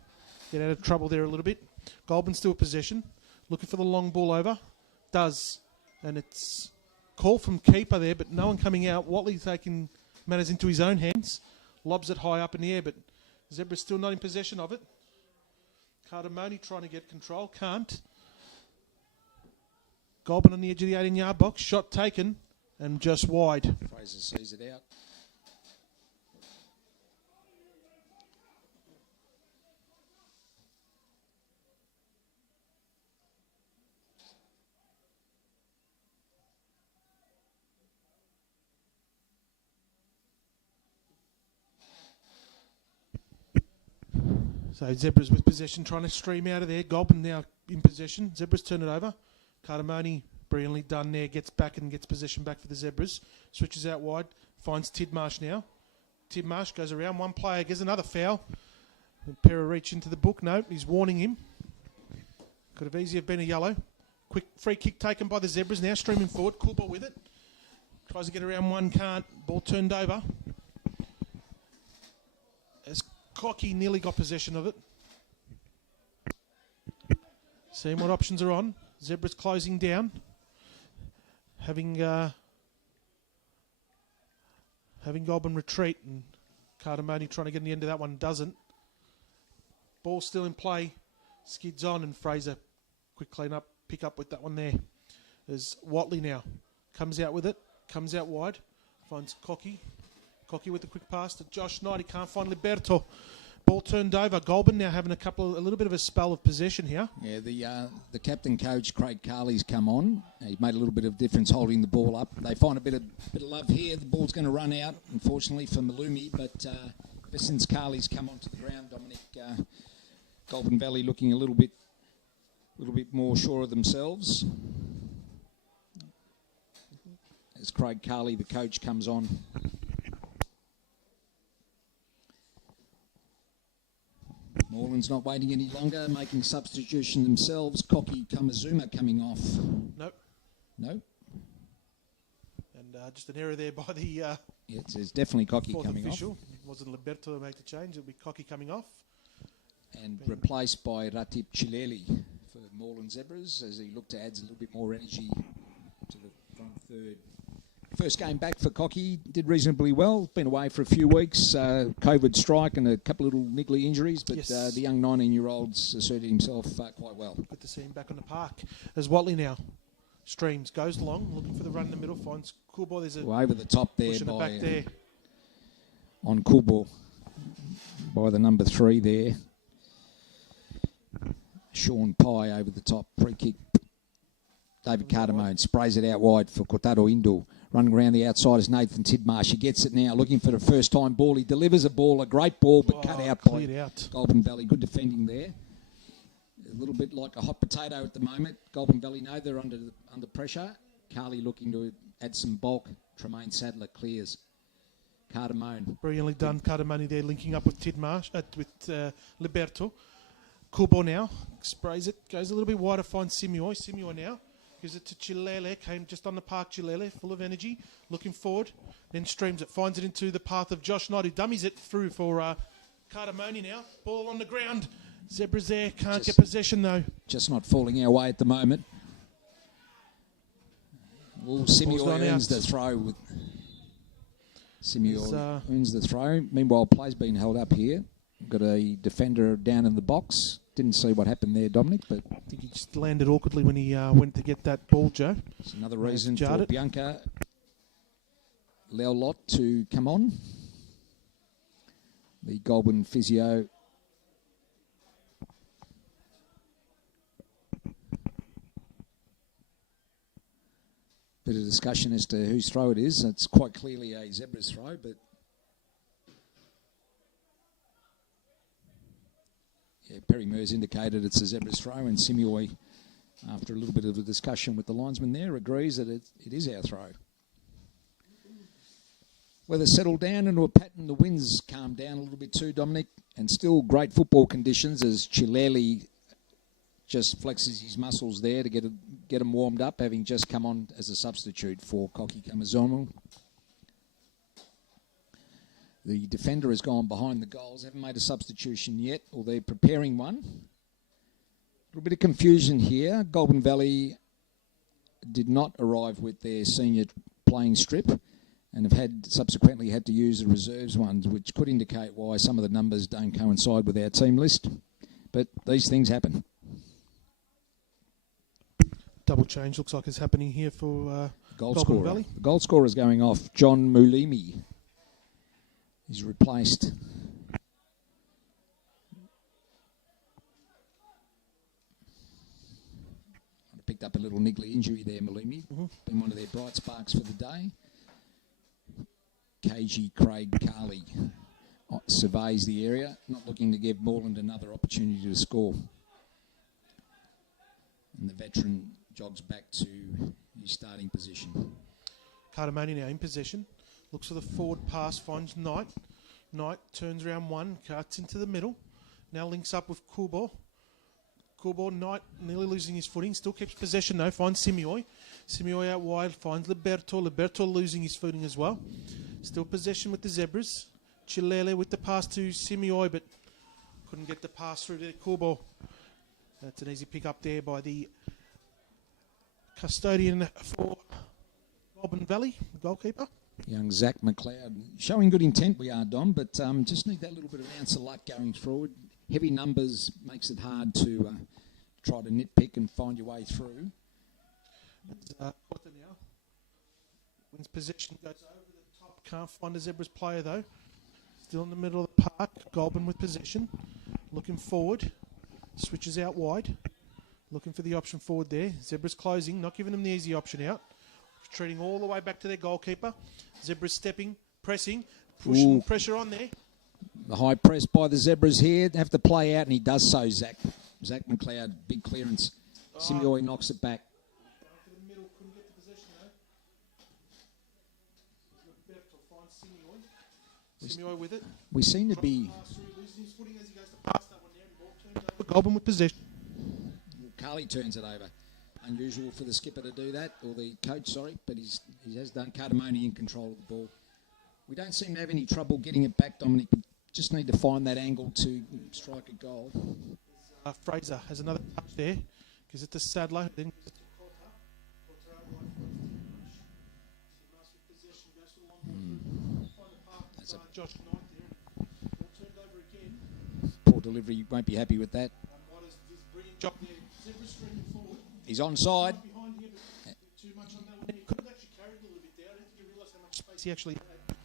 of trouble there a little bit. Goulburn still with possession. Looking for the long ball over. Does. And it's call from keeper there, but no one coming out. Watley taking matters into his own hands. Lobs it high up in the air, but Zebra's still not in possession of it. Cardamone trying to get control. Can't. Goulburn on the edge of the 18-yard box. Shot taken and just wide. Fraser sees it out. So Zebras with possession, trying to stream out of there. Goulburn now in possession. Zebras turn it over. Cardamone, brilliantly done there. Gets back and gets possession back for the Zebras. Switches out wide. Finds Tidmarsh now. Tidmarsh goes around. One player gets another foul. Pera reach into the book. No, he's warning him. Could have easily been a yellow. Quick free kick taken by the Zebras. Now streaming forward. Kubo with it. Tries to get around one. Can't. Ball turned over. As Cocky nearly got possession of it. Seeing what options are on. Zebra's closing down. Having Goulburn retreat, and Cardamone trying to get in the end of that one, doesn't. Ball still in play. Skids on, and Fraser quick clean up, pick up with that one there. There's Watley now. Comes out with it. Comes out wide. Finds Cocky. Cocky with the quick pass to Josh Knight. He can't find Liberto. Ball turned over. Goulburn now having a little bit of a spell of possession here. Yeah, the captain coach Craig Carley's come on. He made a little bit of difference holding the ball up. They find a bit of love here. The ball's going to run out, unfortunately for Malumi, but ever since Carley's come onto the ground, Dominic, Goulburn Valley looking a little bit more sure of themselves. As Craig Carley, the coach, comes on. Moreland's not waiting any longer, making substitution themselves. Koki Kamazuma coming off. Nope. No? And just an error there by the Yeah, there's definitely Koki coming official. off. It wasn't Liberto to make the change. It'll be Cocky coming off. And replaced by Ratip Chileli for Moreland Zebras as he looked to add a little bit more energy to the front third. First game back for Cocky, did reasonably well. Been away for a few weeks, COVID strike and a couple of little niggly injuries, but Yes. The young 19-year-old's asserted himself quite well. Good to see him back on the park. As Watley now streams, goes along, looking for the run in the middle, finds Kubo. There's a Well, over the top there pushing it back there. On Kubo by the number 3 there. Sean Pye over the top, free kick. David Cardamone sprays it out wide for Kotaro Indo. Running around the outside is Nathan Tidmarsh. He gets it now, looking for the first time ball. He delivers a ball, a great ball, but cut out by Goulburn Valley. Good defending there. A little bit like a hot potato at the moment. Goulburn Valley know they're under pressure. Carley looking to add some bulk. Tremaine Sadler clears. Cardamone. Brilliantly done. Cardamone there linking up with Tidmarsh, with Liberto. Kubo now sprays it, goes a little bit wider, finds Simua. Simua now gives it to Chilele, came just on the park. Chilele, full of energy, looking forward, then streams it, finds it into the path of Josh Knight, who dummies it through for Cardamone now. Ball on the ground. Zebras there, can't get possession though. Just not falling our way at the moment. Well, Simua earns the throw. Simua earns the throw. Meanwhile, play's been held up here. Got a defender down in the box. Didn't see what happened there, Dominic, but I think he just landed awkwardly when he went to get that ball, Joe. it's another reason for Bianca Leolot to come on. The Goulburn physio. Bit of discussion as to whose throw it is. It's quite clearly a Zebra's throw, but yeah, Perry Mears indicated it's a Zebra's throw, and Simioy, after a little bit of a discussion with the linesman there, agrees that it is our throw. Weather settled down into a pattern. The winds calmed down a little bit too, Dominic, and still great football conditions as Chileli just flexes his muscles there to get him warmed up, having just come on as a substitute for Koki Kamazono. The defender has gone behind the goals. Haven't made a substitution yet, or they're preparing one. A little bit of confusion here. Goulburn Valley did not arrive with their senior playing strip and have subsequently had to use the reserves ones, which could indicate why some of the numbers don't coincide with our team list. But these things happen. Double change looks like it's happening here for Goulburn Valley. The goal scorer is going off. John Mulimi is replaced. Picked up a little niggly injury there, Mulimi. Been one of their bright sparks for the day. KG Craig Carley surveys the area, not looking to give Moreland another opportunity to score. And the veteran jogs back to his starting position. Cardamone now in possession. Looks for the forward pass, finds Knight. Knight turns around one, cuts into the middle. Now links up with Kubo. Knight nearly losing his footing. Still keeps possession though. Finds Simioy. Simioy out wide. Finds Liberto. Liberto losing his footing as well. Still possession with the Zebras. Chilele with the pass to Simioy, but couldn't get the pass through to Kubo. That's an easy pick up there by the custodian for Goulburn Valley, the goalkeeper. Young Zach McLeod. Showing good intent we are, Dom, but just need that little bit of an ounce of luck going forward. Heavy numbers makes it hard to try to nitpick and find your way through. Quarter now. Wins possession, goes over the top. Can't find a Zebras player though. Still in the middle of the park. Goulburn with possession. Looking forward. Switches out wide. Looking for the option forward there. Zebras closing, not giving them the easy option out. Retreating all the way back to their goalkeeper. Zebras stepping, pressing, pushing pressure on there. The high press by the Zebras here. They have to play out, and he does so, Zach. Zach McLeod, big clearance. Simioy knocks it back. Down to the middle, couldn't get the possession though. Simioy with it. We seem to be... Losing his footing as he goes to pass that one there. Ball turned over. Goulburn with possession. Carley turns it over. Unusual for the skipper to do that, or the coach, sorry, but he has done. Cardamone in control of the ball. We don't seem to have any trouble getting it back, Dominic, but just need to find that angle to strike a goal. Fraser has another touch there. Gives it to Sadler. Then gives it to Cotter. Cotter out wide. Possession goes for the long ball. Find the path. That's Josh Knight there. Ball turned over again. Poor delivery. Won't be happy with that. White has this brilliant job there. Zebra streaming forward. He's onside. Behind here, but too much on that one. He could have actually carried a little bit there. I don't think he realised how much space he actually had.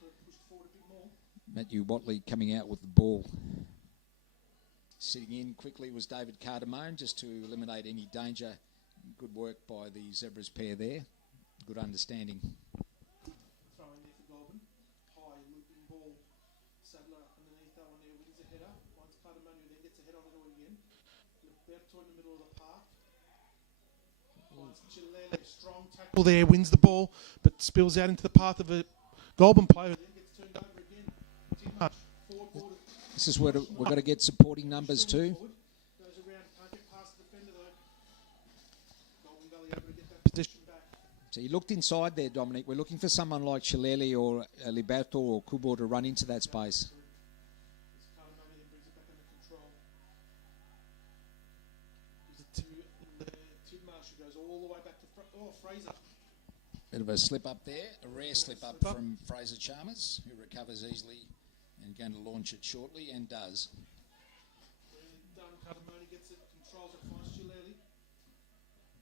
Pushed forward a bit more. Matthew Watley coming out with the ball. Sitting in quickly was David Cardamone, just to eliminate any danger. Good work by the Zebras pair there. Good understanding. Throwing there for Goulburn. High looping ball. Sadler underneath that one there. Wins the header. Finds Cardamone, who then gets a head on it again. Liberto in the middle of the park. Finds Chilele. Strong tackle there. Wins the ball, but spills out into the path of a Goulburn player. Then gets turned over again. Too much. Forward ball. This is where we've got to get supporting numbers too. Goes around, can't get past the defender though. Goulburn Valley able to get that position back. So you looked inside there, Dominic. We're looking for someone like Chilele or Liberto or Kubo to run into that space. Cardamone then brings it back under control. Gives it to Marsh, who goes all the way back to Fraser. Bit of a slip up there, a rare slip up from Fraser Chalmers, who recovers easily and going to launch it shortly, and does. Katamoni gets it, controls it, finds Chileli.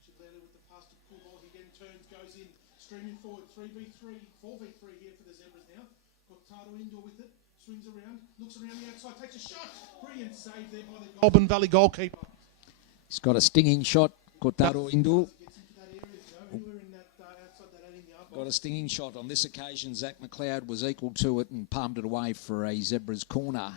Chileli with the pass to Kubo. He again turns, goes in, streaming forward, 3v3, 4v3 here for the Zebras now. Got Tato indoor with it, swings around, looks around the outside, takes a shot. Brilliant save there by the Goulburn Valley goalkeeper. He's got a stinging shot, Kotaro Indu. Got a stinging shot. On this occasion, Zach McLeod was equal to it and palmed it away for a Zebras corner.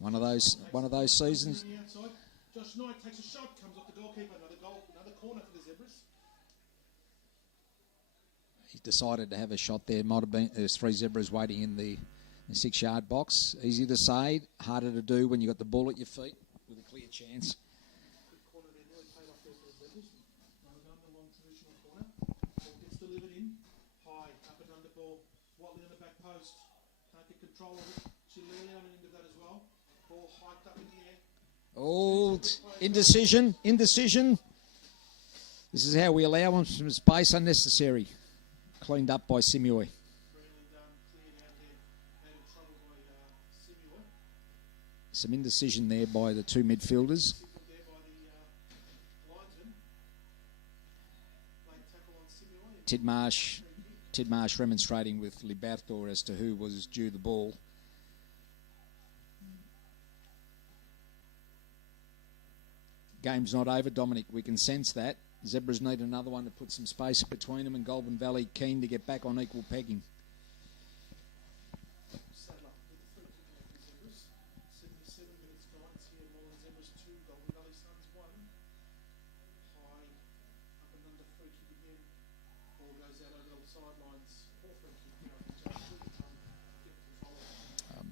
One of those seasons. Josh Knight takes a shot, comes off the goalkeeper, another corner for the Zebras. He decided to have a shot there. Might have been there's 3 Zebras waiting in the 6-yard box. Easy to say, harder to do when you got the ball at your feet with a clear chance. Good corner there, nearly paid off there for the Zebras. The long traditional corner. Ball gets delivered in, high, up and under ball, Watley on the back post. Can't get control of it. Chileli on the end of that as well. Ball hiked up in the air. Oh, indecision. This is how we allow them some space unnecessary. Cleaned up by Simui. Some indecision there by the 2 midfielders. Tidmarsh remonstrating with Liberto as to who was due the ball. Game's not over, Dominic. We can sense that. Zebras need another one to put some space between them, and Goulburn Valley keen to get back on equal pegging.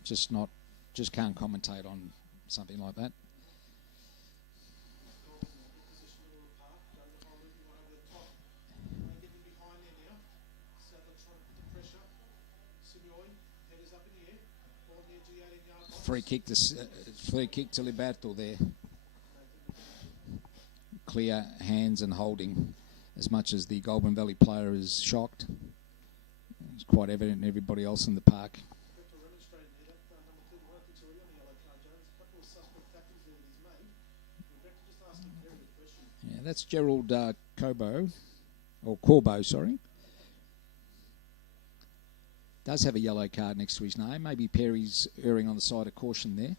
Just can't commentate on something like that. Free kick to Liberto there. Clear hands and holding, as much as the Goulburn Valley player is shocked. It's quite evident in everybody else in the park. Yeah, that's Gerald Corbo, sorry. Does have a yellow card next to his name. Maybe Perry's erring on the side of caution there.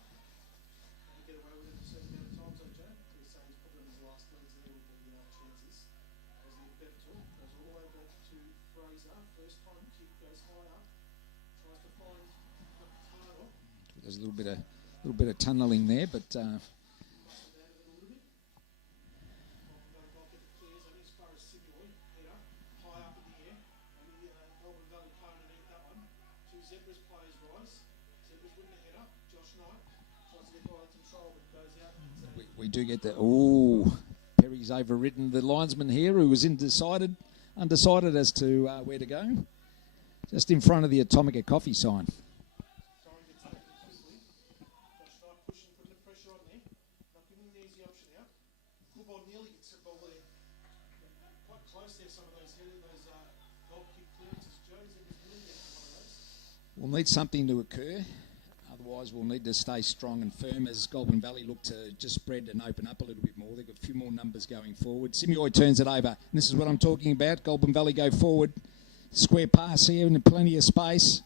There's a little bit of tunnelling there, but we do get the... Oh, Perry's overridden the linesman here, who was undecided as to where to go. Just in front of the Atomica coffee sign. We'll need something to occur. Otherwise, we'll need to stay strong and firm as Goulburn Valley look to just spread and open up a little bit more. They've got a few more numbers going forward. Simui turns it over. And this is what I'm talking about. Goulburn Valley go forward. Square pass here and plenty of space.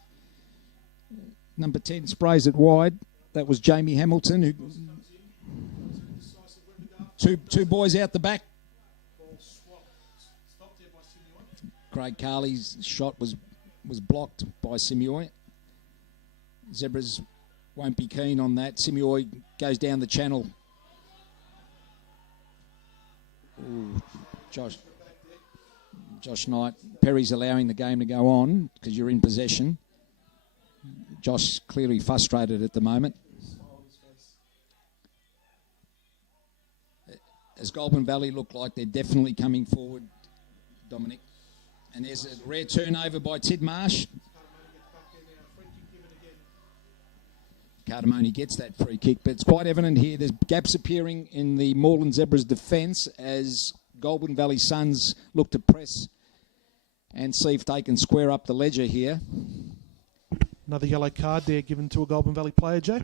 Number 10 sprays it wide. That was Jamie Hamilton. Two boys out the back. Craig Carley's shot was blocked by Simui. Zebras won't be keen on that. Simui goes down the channel. Ooh, Josh Knight. Perry's allowing the game to go on because you're in possession. Josh clearly frustrated at the moment. As Goulburn Valley look like they're definitely coming forward, Dominic. And there's a rare turnover by Tidmarsh. Katamoni gets that free kick, but it's quite evident here there's gaps appearing in the Moreland Zebras defence as Goulburn Valley Suns look to press and see if they can square up the ledger here. Another yellow card there given to a Goulburn Valley player, Joe.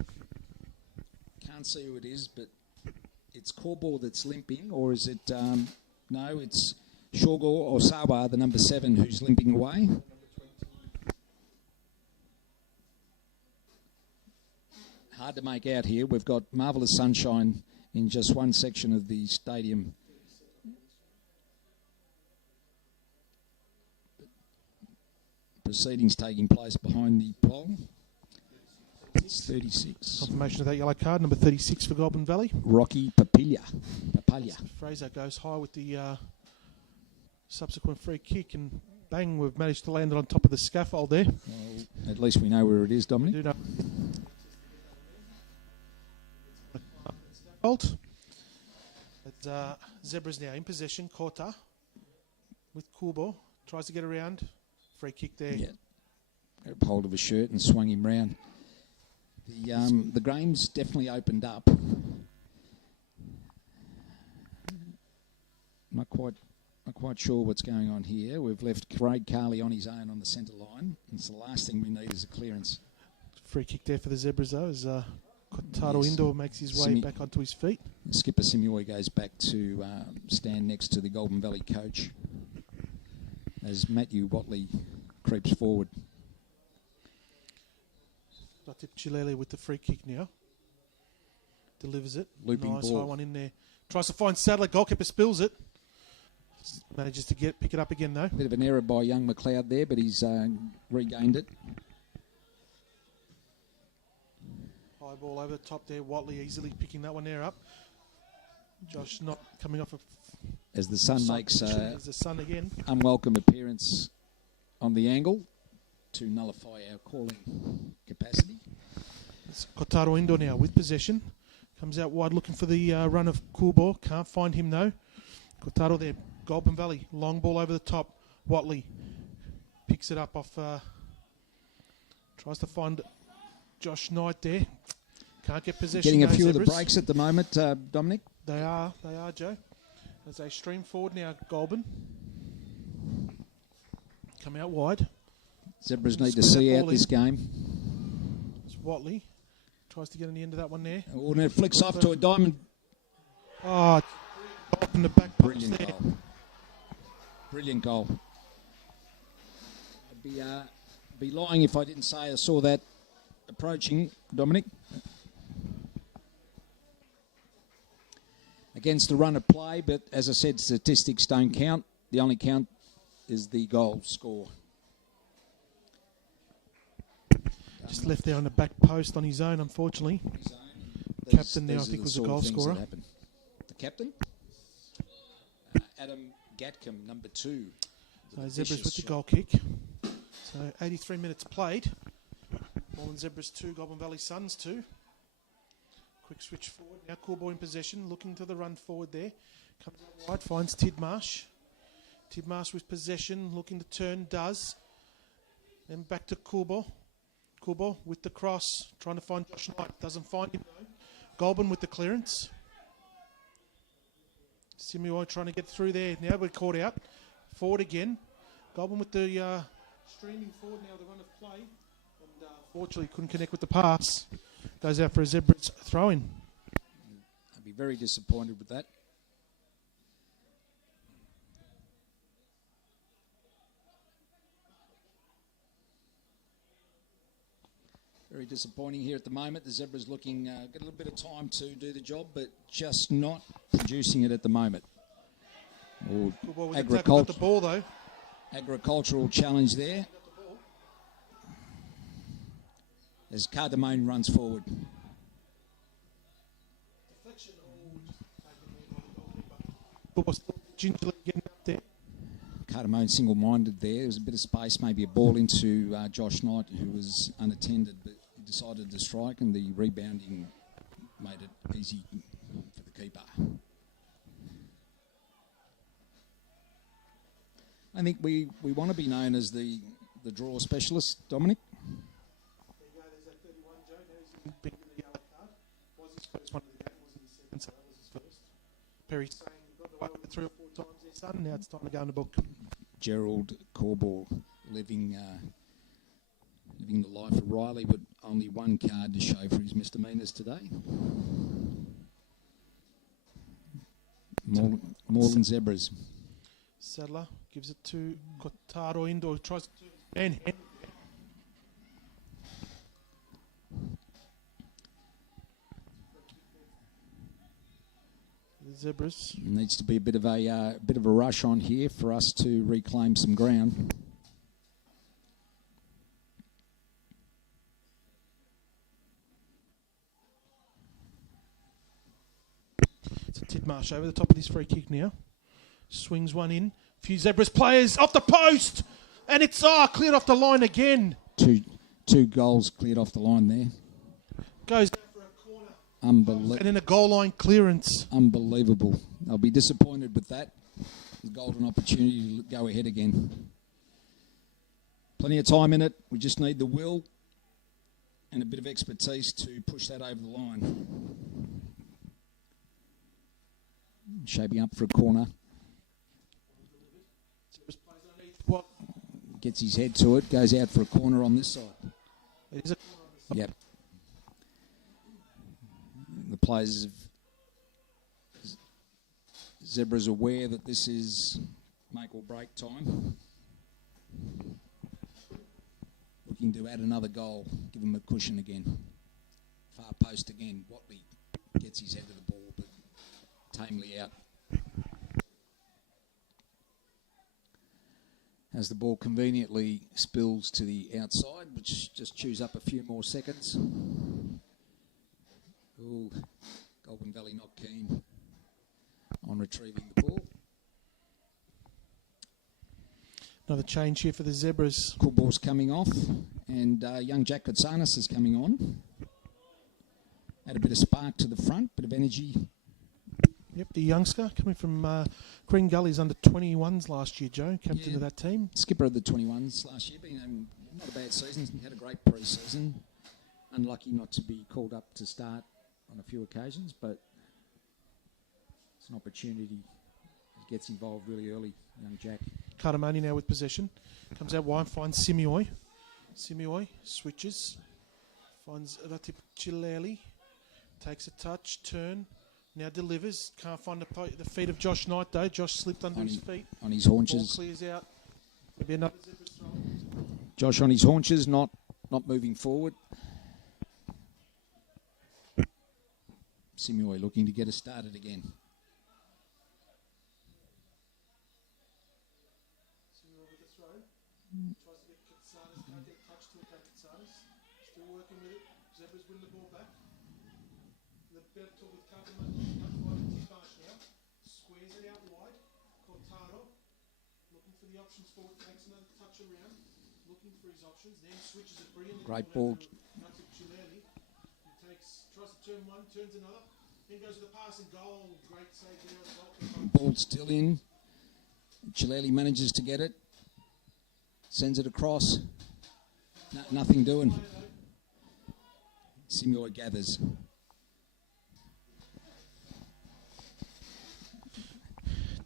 Can't see who it is, but it's Corball that's limping, or is it... no, it's Shogor or Sawa, the number 7, who's limping away. Hard to make out here. We've got marvellous sunshine in just one section of the stadium. Proceedings taking place behind the pole. It's 36. Confirmation of that yellow card, number 36 for Goulburn Valley. Rocky Papilla. Fraser goes high with the subsequent free kick, and bang, we've managed to land it on top of the scaffold there. Well, at least we know where it is, Dominic. We do know. Zebras now in possession. Kota with Kubo. Tries to get around. Free kick there. Yeah. Grabbed hold of his shirt and swung him round. The game's definitely opened up. Not quite sure what's going on here. We've left Craig Carley on his own on the centre line. It's the last thing we need is a clearance. Free kick there for the Zebras though, as Kotaro Indoor makes his way back onto his feet. Skipper Simui goes back to stand next to the Goulburn Valley coach as Matthew Watley creeps forward. Ratip Chilele with the free kick now. Delivers it. Looping nice ball. high one in there. Tries to find Sadler. Goalkeeper spills it. Manages to pick it up again though. Bit of an error by young McLeod there, but he's regained it. High ball over the top there. Watley easily picking that one there up. Josh not coming off a... As the Sun makes the Sun again. Unwelcome appearance on the angle to nullify our calling capacity. It's Kotaro Indo now with possession. Comes out wide looking for the run of Kubo. Can't find him though. Kotaro there. Goulburn Valley. Long ball over the top. Watley picks it up off... tries to find Josh Knight there. Can't get possession. Getting a few Zebras. of the breaks at the moment, Dominic. They are, Joe. As they stream forward now, Goulburn. Come out wide. Zebras need to see out this game. It's Watley. Tries to get on the end of that one there. Oh, and it flicks off to a diamond. Oh, up in the back box Brilliant there. goal. Brilliant goal. I'd be lying if I didn't say I saw that approaching, Dominic. Against the run of play, but as I said, statistics don't count. The only count is the goal score. Just left there on the back post on his own, unfortunately. Captain now, I think, was the goal scorer. The captain? Adam Gatcombe, number 2. So Zebras with the goal kick. So 83 minutes played. Moreland Zebras 2, Goulburn Valley Suns 2. Quick switch forward. Now Coolboy in possession, looking to the run forward there. Comes out wide, finds Tidmarsh. Tidmarsh with possession, looking to turn, does. Then back to Coolboy. Coolboy with the cross, trying to find Josh Knight. Doesn't find him though. Goulburn with the clearance. Simuoi trying to get through there. Now we're caught out. Forward again. Goulburn with the streaming forward now, the run of play. And fortunately couldn't connect with the pass. Goes out for a Zebras throw-in. I'd be very disappointed with that. Very disappointing here at the moment. The Zebras looking, got a little bit of time to do the job, but just not producing it at the moment. Got the ball though. Agricultural challenge there. As Cardamone runs forward. Gingerly getting up there. Cardamone single-minded there. There was a bit of space, maybe a ball into Josh Knight, who was unattended, but he decided to strike, and the rebounding made it easy for the keeper. I think we want to be known as the draw specialist, Dominic. There you go, there's that 31, Joe. Now he's in the yellow card. Was his first one of the game, wasn't his second, so that was his first. Perry saying, you've got to 3 or 4 times their son. Now it's time to go in the book. Gerald Corball living the life of Riley, but only one card to show for his misdemeanours today. Moreland Zebras. Sadler gives it to Kotaro Indoor. Tries to and the Zebras. Needs to be a bit of a rush on here for us to reclaim some ground. It's a Tidmarsh over the top of this free kick now. Swings one in. Few Zebras players off the post, and it's cleared off the line again. Two goals cleared off the line there. Goes down for a corner. Unbelievable. And then a goal line clearance. Unbelievable. I'll be disappointed with that. A golden opportunity to go ahead again. Plenty of time in it. We just need the will and a bit of expertise to push that over the line. Shaping up for a corner. What? Gets his head to it. Goes out for a corner on this side. It is a corner on this side. Yep. The players of Zebras aware that this is make or break time. Looking to add another goal. Give them a cushion again. Far post again. Watley gets his head to the ball, but tamely out. As the ball conveniently spills to the outside, which just chews up a few more seconds. Ooh, Goulburn Valley not keen on retrieving the ball. Another change here for the Zebras. Coolball's coming off, and young Jack Kotsanis is coming on. Add a bit of spark to the front, bit of energy. Yep, the youngster coming from Green Gullies under 21s last year, Joe. Captain of that team. Skipper of the 21s last year. Been not a bad season. He had a great pre-season. Unlucky not to be called up to start on a few occasions, but it's an opportunity. He gets involved really early, young Jack. Cardamani now with possession. Comes out wide, finds Simioi. Simioi switches. Finds Ratip Chileli. Takes a touch, turn. Now delivers. Can't find the feet of Josh Knight though. Josh slipped under his feet. On his haunches. Ball clears out. Maybe another Zebras throw. Josh on his haunches, not moving forward. Simioi looking to get us started again. Simioi with the throw. Tries to get Katsanis. Can't get a touch to it. Katsanis. Still working with it. Zebras win the ball back. The better talk with Cardamani. Tidmarsh now. Squares it out wide. Cortado. Looking for the options forward. Takes another touch around. Looking for his options. Then switches it brilliantly. Great ball. Tries to turn one, turns another, then goes to the pass and goal. Great save there. Ball still in. Chileli manages to get it. Sends it across. Nothing doing. Simioi gathers.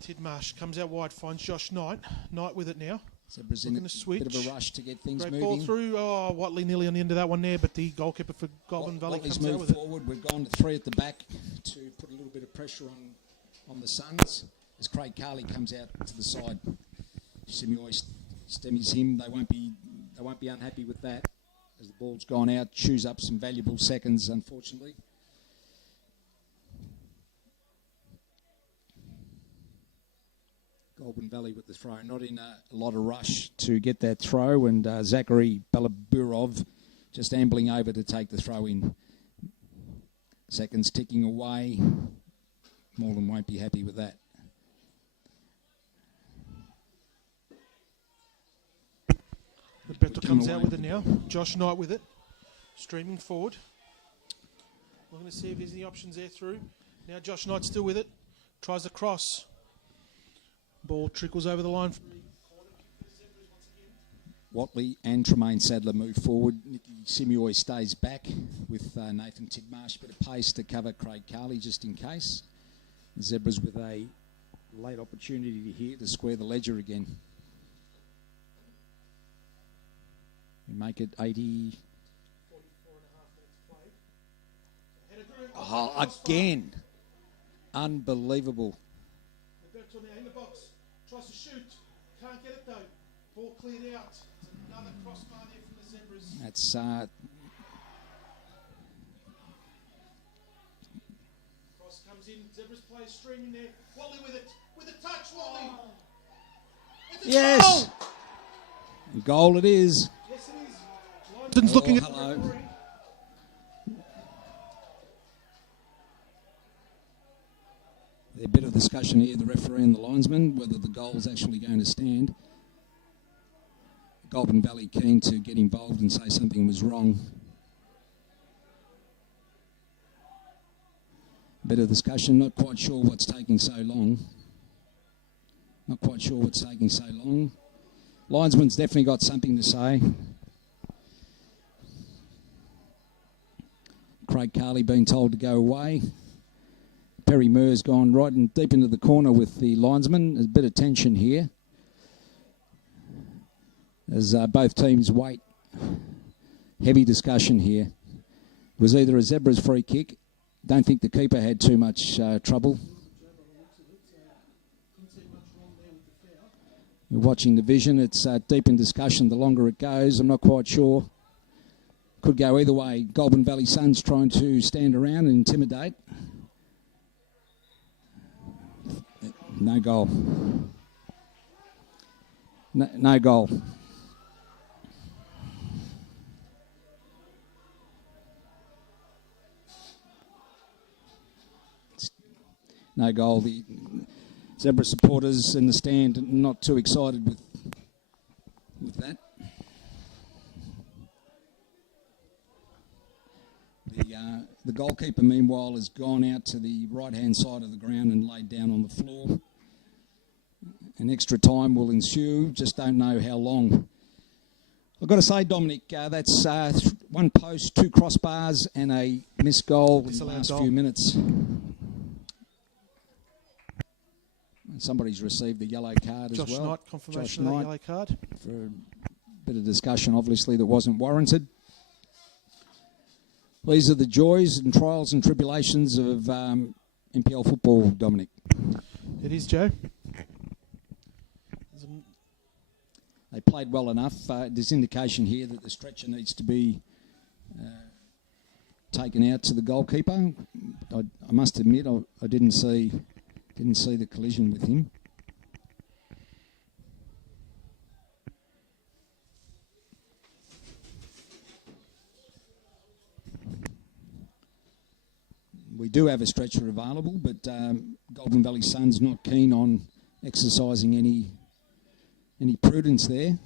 Tidmarsh comes out wide, finds Josh Knight. Knight with it now. Zebras in a bit of a rush to get things moving. Ball through. Oh, Watley nearly on the end of that one there, but the goalkeeper for Goulburn Valley Watley's comes out moved with forward. We've gone to 3 at the back to put a little bit of pressure on the Suns. As Craig Carley comes out to the side, Simioi stemies him. They won't be unhappy with that. As the ball's gone out, chews up some valuable seconds, unfortunately. Goulburn Valley with the throw, not in a lot of rush to get that throw, and Zachary Balaburov just ambling over to take the throw in. Seconds ticking away. Moreland won't be happy with that. Roberto comes out with it now. Josh Knight with it. Streaming forward. Looking to see if there's any options there through. Now Josh Knight still with it. Tries a cross. Ball trickles over the line. Watley and Tremaine Sadler move forward. Nicky Simioi stays back with Nathan Tidmarsh. Bit of pace to cover Craig Carley just in case. The Zebras with a Late opportunity here to square the ledger again. We make it 80. Oh, again. Unbelievable. Roberto now in the box. Tries to shoot. Can't get it though. Ball cleared out. It's another crossbar there from the Zebras. That's Cross comes in. Zebras player streaming there. Wally with it. With a touch, Wally. It's a yes. goal. Goal it is. Yes, it is. London's looking at the hello. referee. A bit of discussion here, the referee and the linesman, whether the goal is actually going to stand. Goulburn Valley keen to get involved and say something was wrong. Bit of discussion, not quite sure what's taking so long. Not quite sure what's taking so long. Linesman's definitely got something to say. Craig Carley being told to go away. Perry Murr's gone right and deep into the corner with the linesman. There's a bit of tension here as both teams wait. Heavy discussion here. It was either a Zebras free kick. Don't think the keeper had too much trouble. You're watching the vision. It's deep in discussion the longer it goes. I'm not quite sure. Could go either way. Goulburn Valley Suns trying to stand around and intimidate. No goal. No goal. No goal. The Zebra supporters in the stand not too excited with that. The goalkeeper, meanwhile, has gone out to the right-hand side of the ground and laid down on the floor. An extra time will ensue. Just don't know how long. I've got to say, Dominic, that's one post, two crossbars, and a missed goal in the last few minutes. Somebody's received a yellow card as well. Josh Knight, confirmation of the yellow card. For a bit of discussion, obviously, that wasn't warranted. These are the joys and trials and tribulations of NPL football, Dominic. It is, Joe. They played well enough. There's indication here that the stretcher needs to be taken out to the goalkeeper. I must admit, I didn't see the collision with him. We do have a stretcher available, but Goulburn Valley Suns not keen on exercising any prudence there.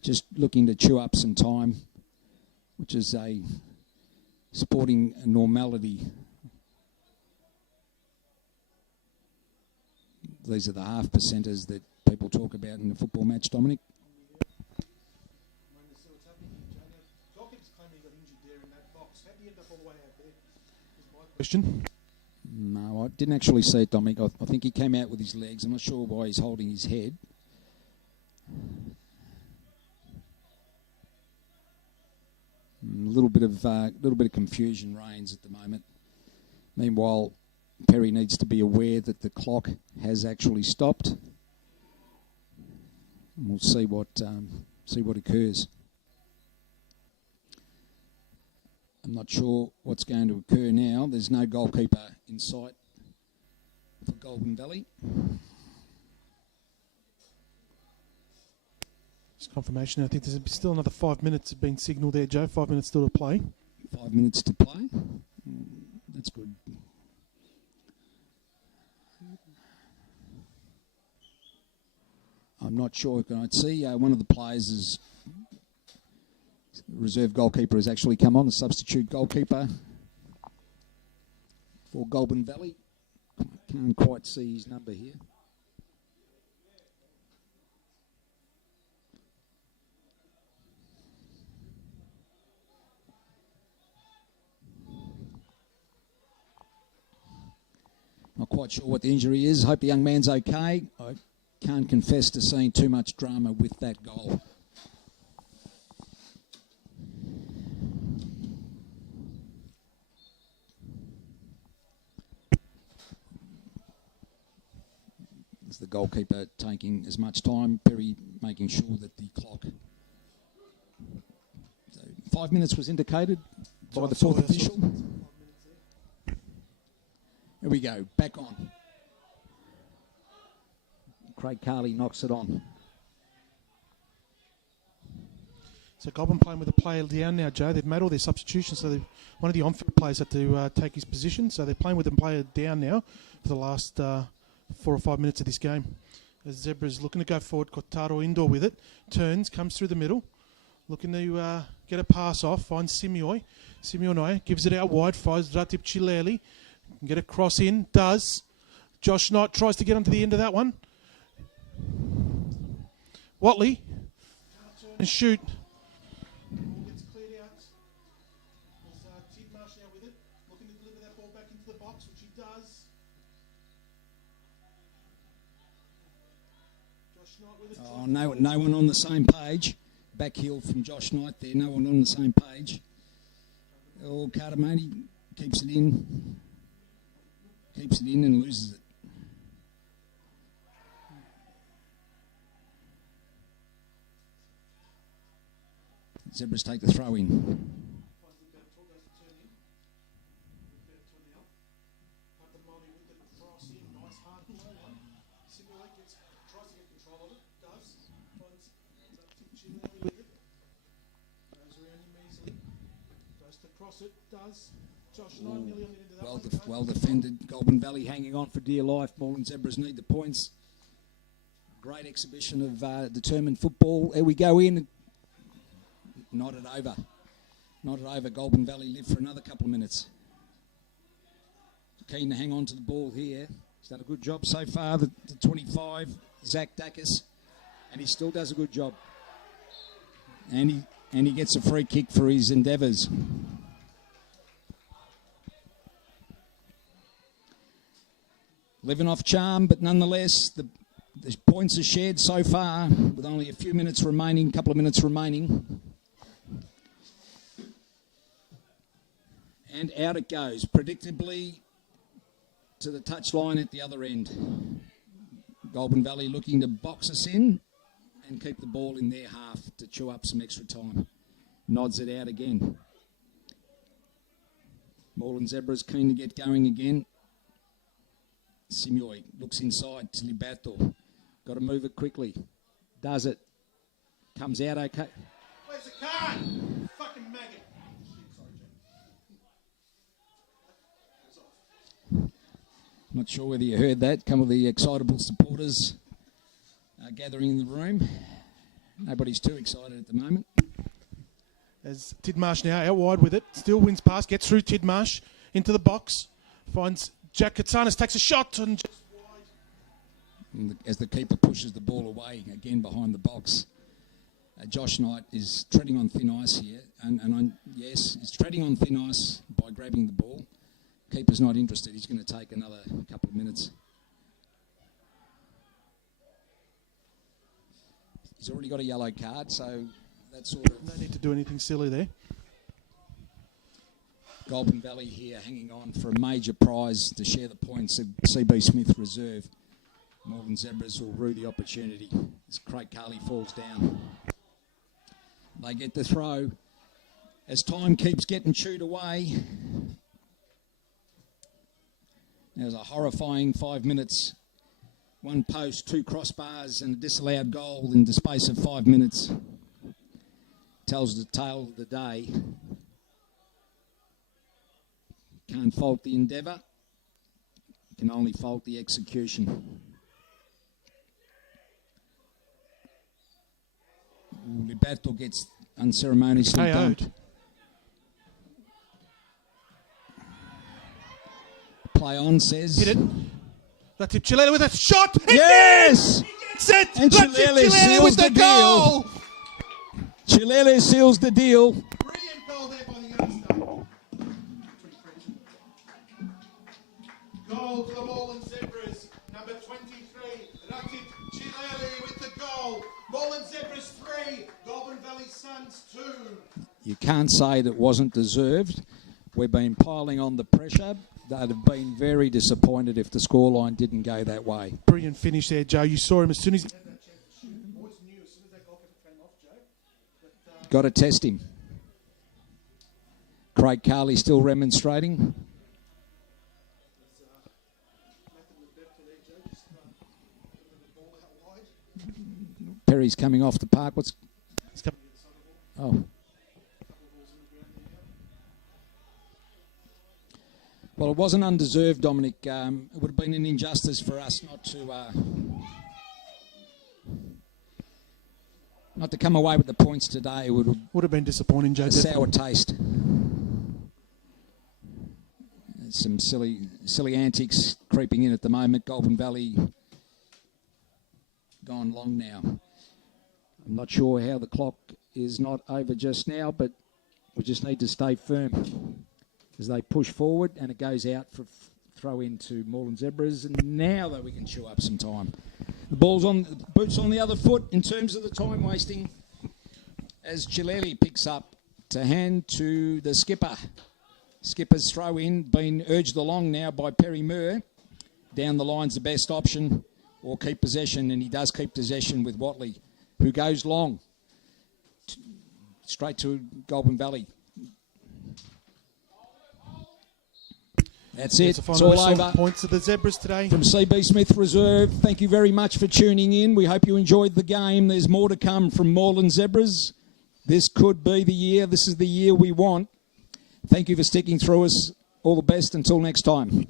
Just looking to chew up some time, which is a sporting normality. These are the half percenters that people talk about in the football match, Dominic. Question? No, I didn't actually see it, Dominic. I think he came out with his legs. I'm not sure why he's holding his head. A little bit of confusion reigns at the moment. Meanwhile, Perry needs to be aware that the clock has actually stopped. And we'll see what occurs. I'm not sure what's going to occur now. There's no goalkeeper in sight for Goulburn Valley. Just confirmation. I think there's still another 5 minutes have been signalled there, Joe. 5 minutes still to play. 5 minutes to play. That's good. I'm not sure. Can I see one of the players is reserve goalkeeper has actually come on, the substitute goalkeeper for Goulburn Valley. Can't quite see his number here. Not quite sure what the injury is. Hope the young man's okay. I can't confess to seeing too much drama with that goal. As the goalkeeper taking as much time, Perry making sure that the clock... So 5 minutes was indicated by the fourth official. Here we go, back on. Craig Carley knocks it on. So Goulburn playing with a player down now, Joe. They've made all their substitutions, so one of the on-field players had to take his position. So they're playing with a player down now for the last 4 or 5 minutes of this game. As Zebra's looking to go forward, Kotaro indoor with it. Turns, comes through the middle. Looking to get a pass off, finds Simioi. Simioi gives it out wide, finds Ratip Chileli. Can get a cross in, does. Josh Knight tries to get onto the end of that one. Watley, turn and shoot. Ball gets cleared out. There's Tidmarsh now with it, looking to deliver that ball back into the box, which he does. Josh Knight with it. Oh, no one on the same page. Back heel from Josh Knight there, no one on the same page. Oh, Cardamone keeps it in. Keeps it in and loses it. Zebras take the throw in. Well defended. Goulburn Valley hanging on for dear life. Moreland Zebras need the points. Great exhibition of determined football. Here we go in. Not it over. Not it over. Goulburn Valley live for another couple of minutes. Keen to hang on to the ball here. He's done a good job so far. The 25, Zach Dacus. And he still does a good job. And he gets a free kick for his endeavours. Living off charm, but nonetheless, the points are shared so far with only a few minutes remaining, couple of minutes remaining. And out it goes, predictably to the touchline at the other end. Goulburn Valley looking to box us in and keep the ball in their half to chew up some extra time. Nods it out again. Moreland Zebras keen to get going again. Simioi looks inside to Liberto. Got to move it quickly. Does it. Comes out okay. Where's the card? Fucking maggot. Not sure whether you heard that. Some of the excitable supporters are gathering in the room. Nobody's too excited at the moment. As Tidmarsh now out wide with it. Still wins pass. Gets through Tidmarsh into the box. Finds Jack Katsanis, takes a shot and just wide. And as the keeper pushes the ball away again behind the box, Josh Knight is treading on thin ice here. Yes, he's treading on thin ice by grabbing the ball. Keeper's not interested. He's going to take another couple of minutes. He's already got a yellow card, so that's sort of... No need to do anything silly there. Goulburn Valley here hanging on for a major prize to share the points of CB Smith Reserve. Moreland Zebras will rue the opportunity as Craig Carley falls down. They get the throw as time keeps getting chewed away. There's a horrifying 5 minutes. One post, 2 crossbars and a disallowed goal in the space of 5 minutes. Tells the tale of the day. Can't fault the endeavour. Can only fault the execution. Liberto gets unceremoniously dumped. Play on, says. Hit it. Ratip Chileli with a shot. Yes! He gets it. And Chileli seals the deal. Chileli seals the deal. Brilliant goal there by the youngster. Goal goal for the Moreland Zebras. Number 23, Ratit Chileli with the goal. Moreland Zebras 3, Goulburn Valley Suns 2. You can't say that wasn't deserved. We've been piling on the pressure. They'd have been very disappointed if the scoreline didn't go that way. Brilliant finish there, Joe. You saw him as soon as he had that chance to shoot. Always knew as soon as that goalkeeper came off, Joe. But, Got to test him. Craig Carley still remonstrating. Perry's coming off the park. What's... Oh. Well, it wasn't undeserved, Dominic. It would have been an injustice for us not to come away with the points today. It would have been disappointing, Joe. A sour taste. Some silly antics creeping in at the moment. Goulburn Valley gone long now. I'm not sure how the clock is not over just now, but we just need to stay firm as they push forward, and it goes out for throw into Moreland Zebras. And now that we can chew up some time. The boots on the other foot in terms of the time wasting as Chileli picks up to hand to the skipper. Skipper's throw in, being urged along now by Perry Moore. Down the line's the best option, or keep possession, and he does keep possession with Watley, who goes long. Straight to Goulburn Valley. That's it. It's all over. Points to the Zebras today. From CB Smith Reserve, thank you very much for tuning in. We hope you enjoyed the game. There's more to come from Moreland Zebras. This could be the year. This is the year we want. Thank you for sticking through us. All the best. Until next time.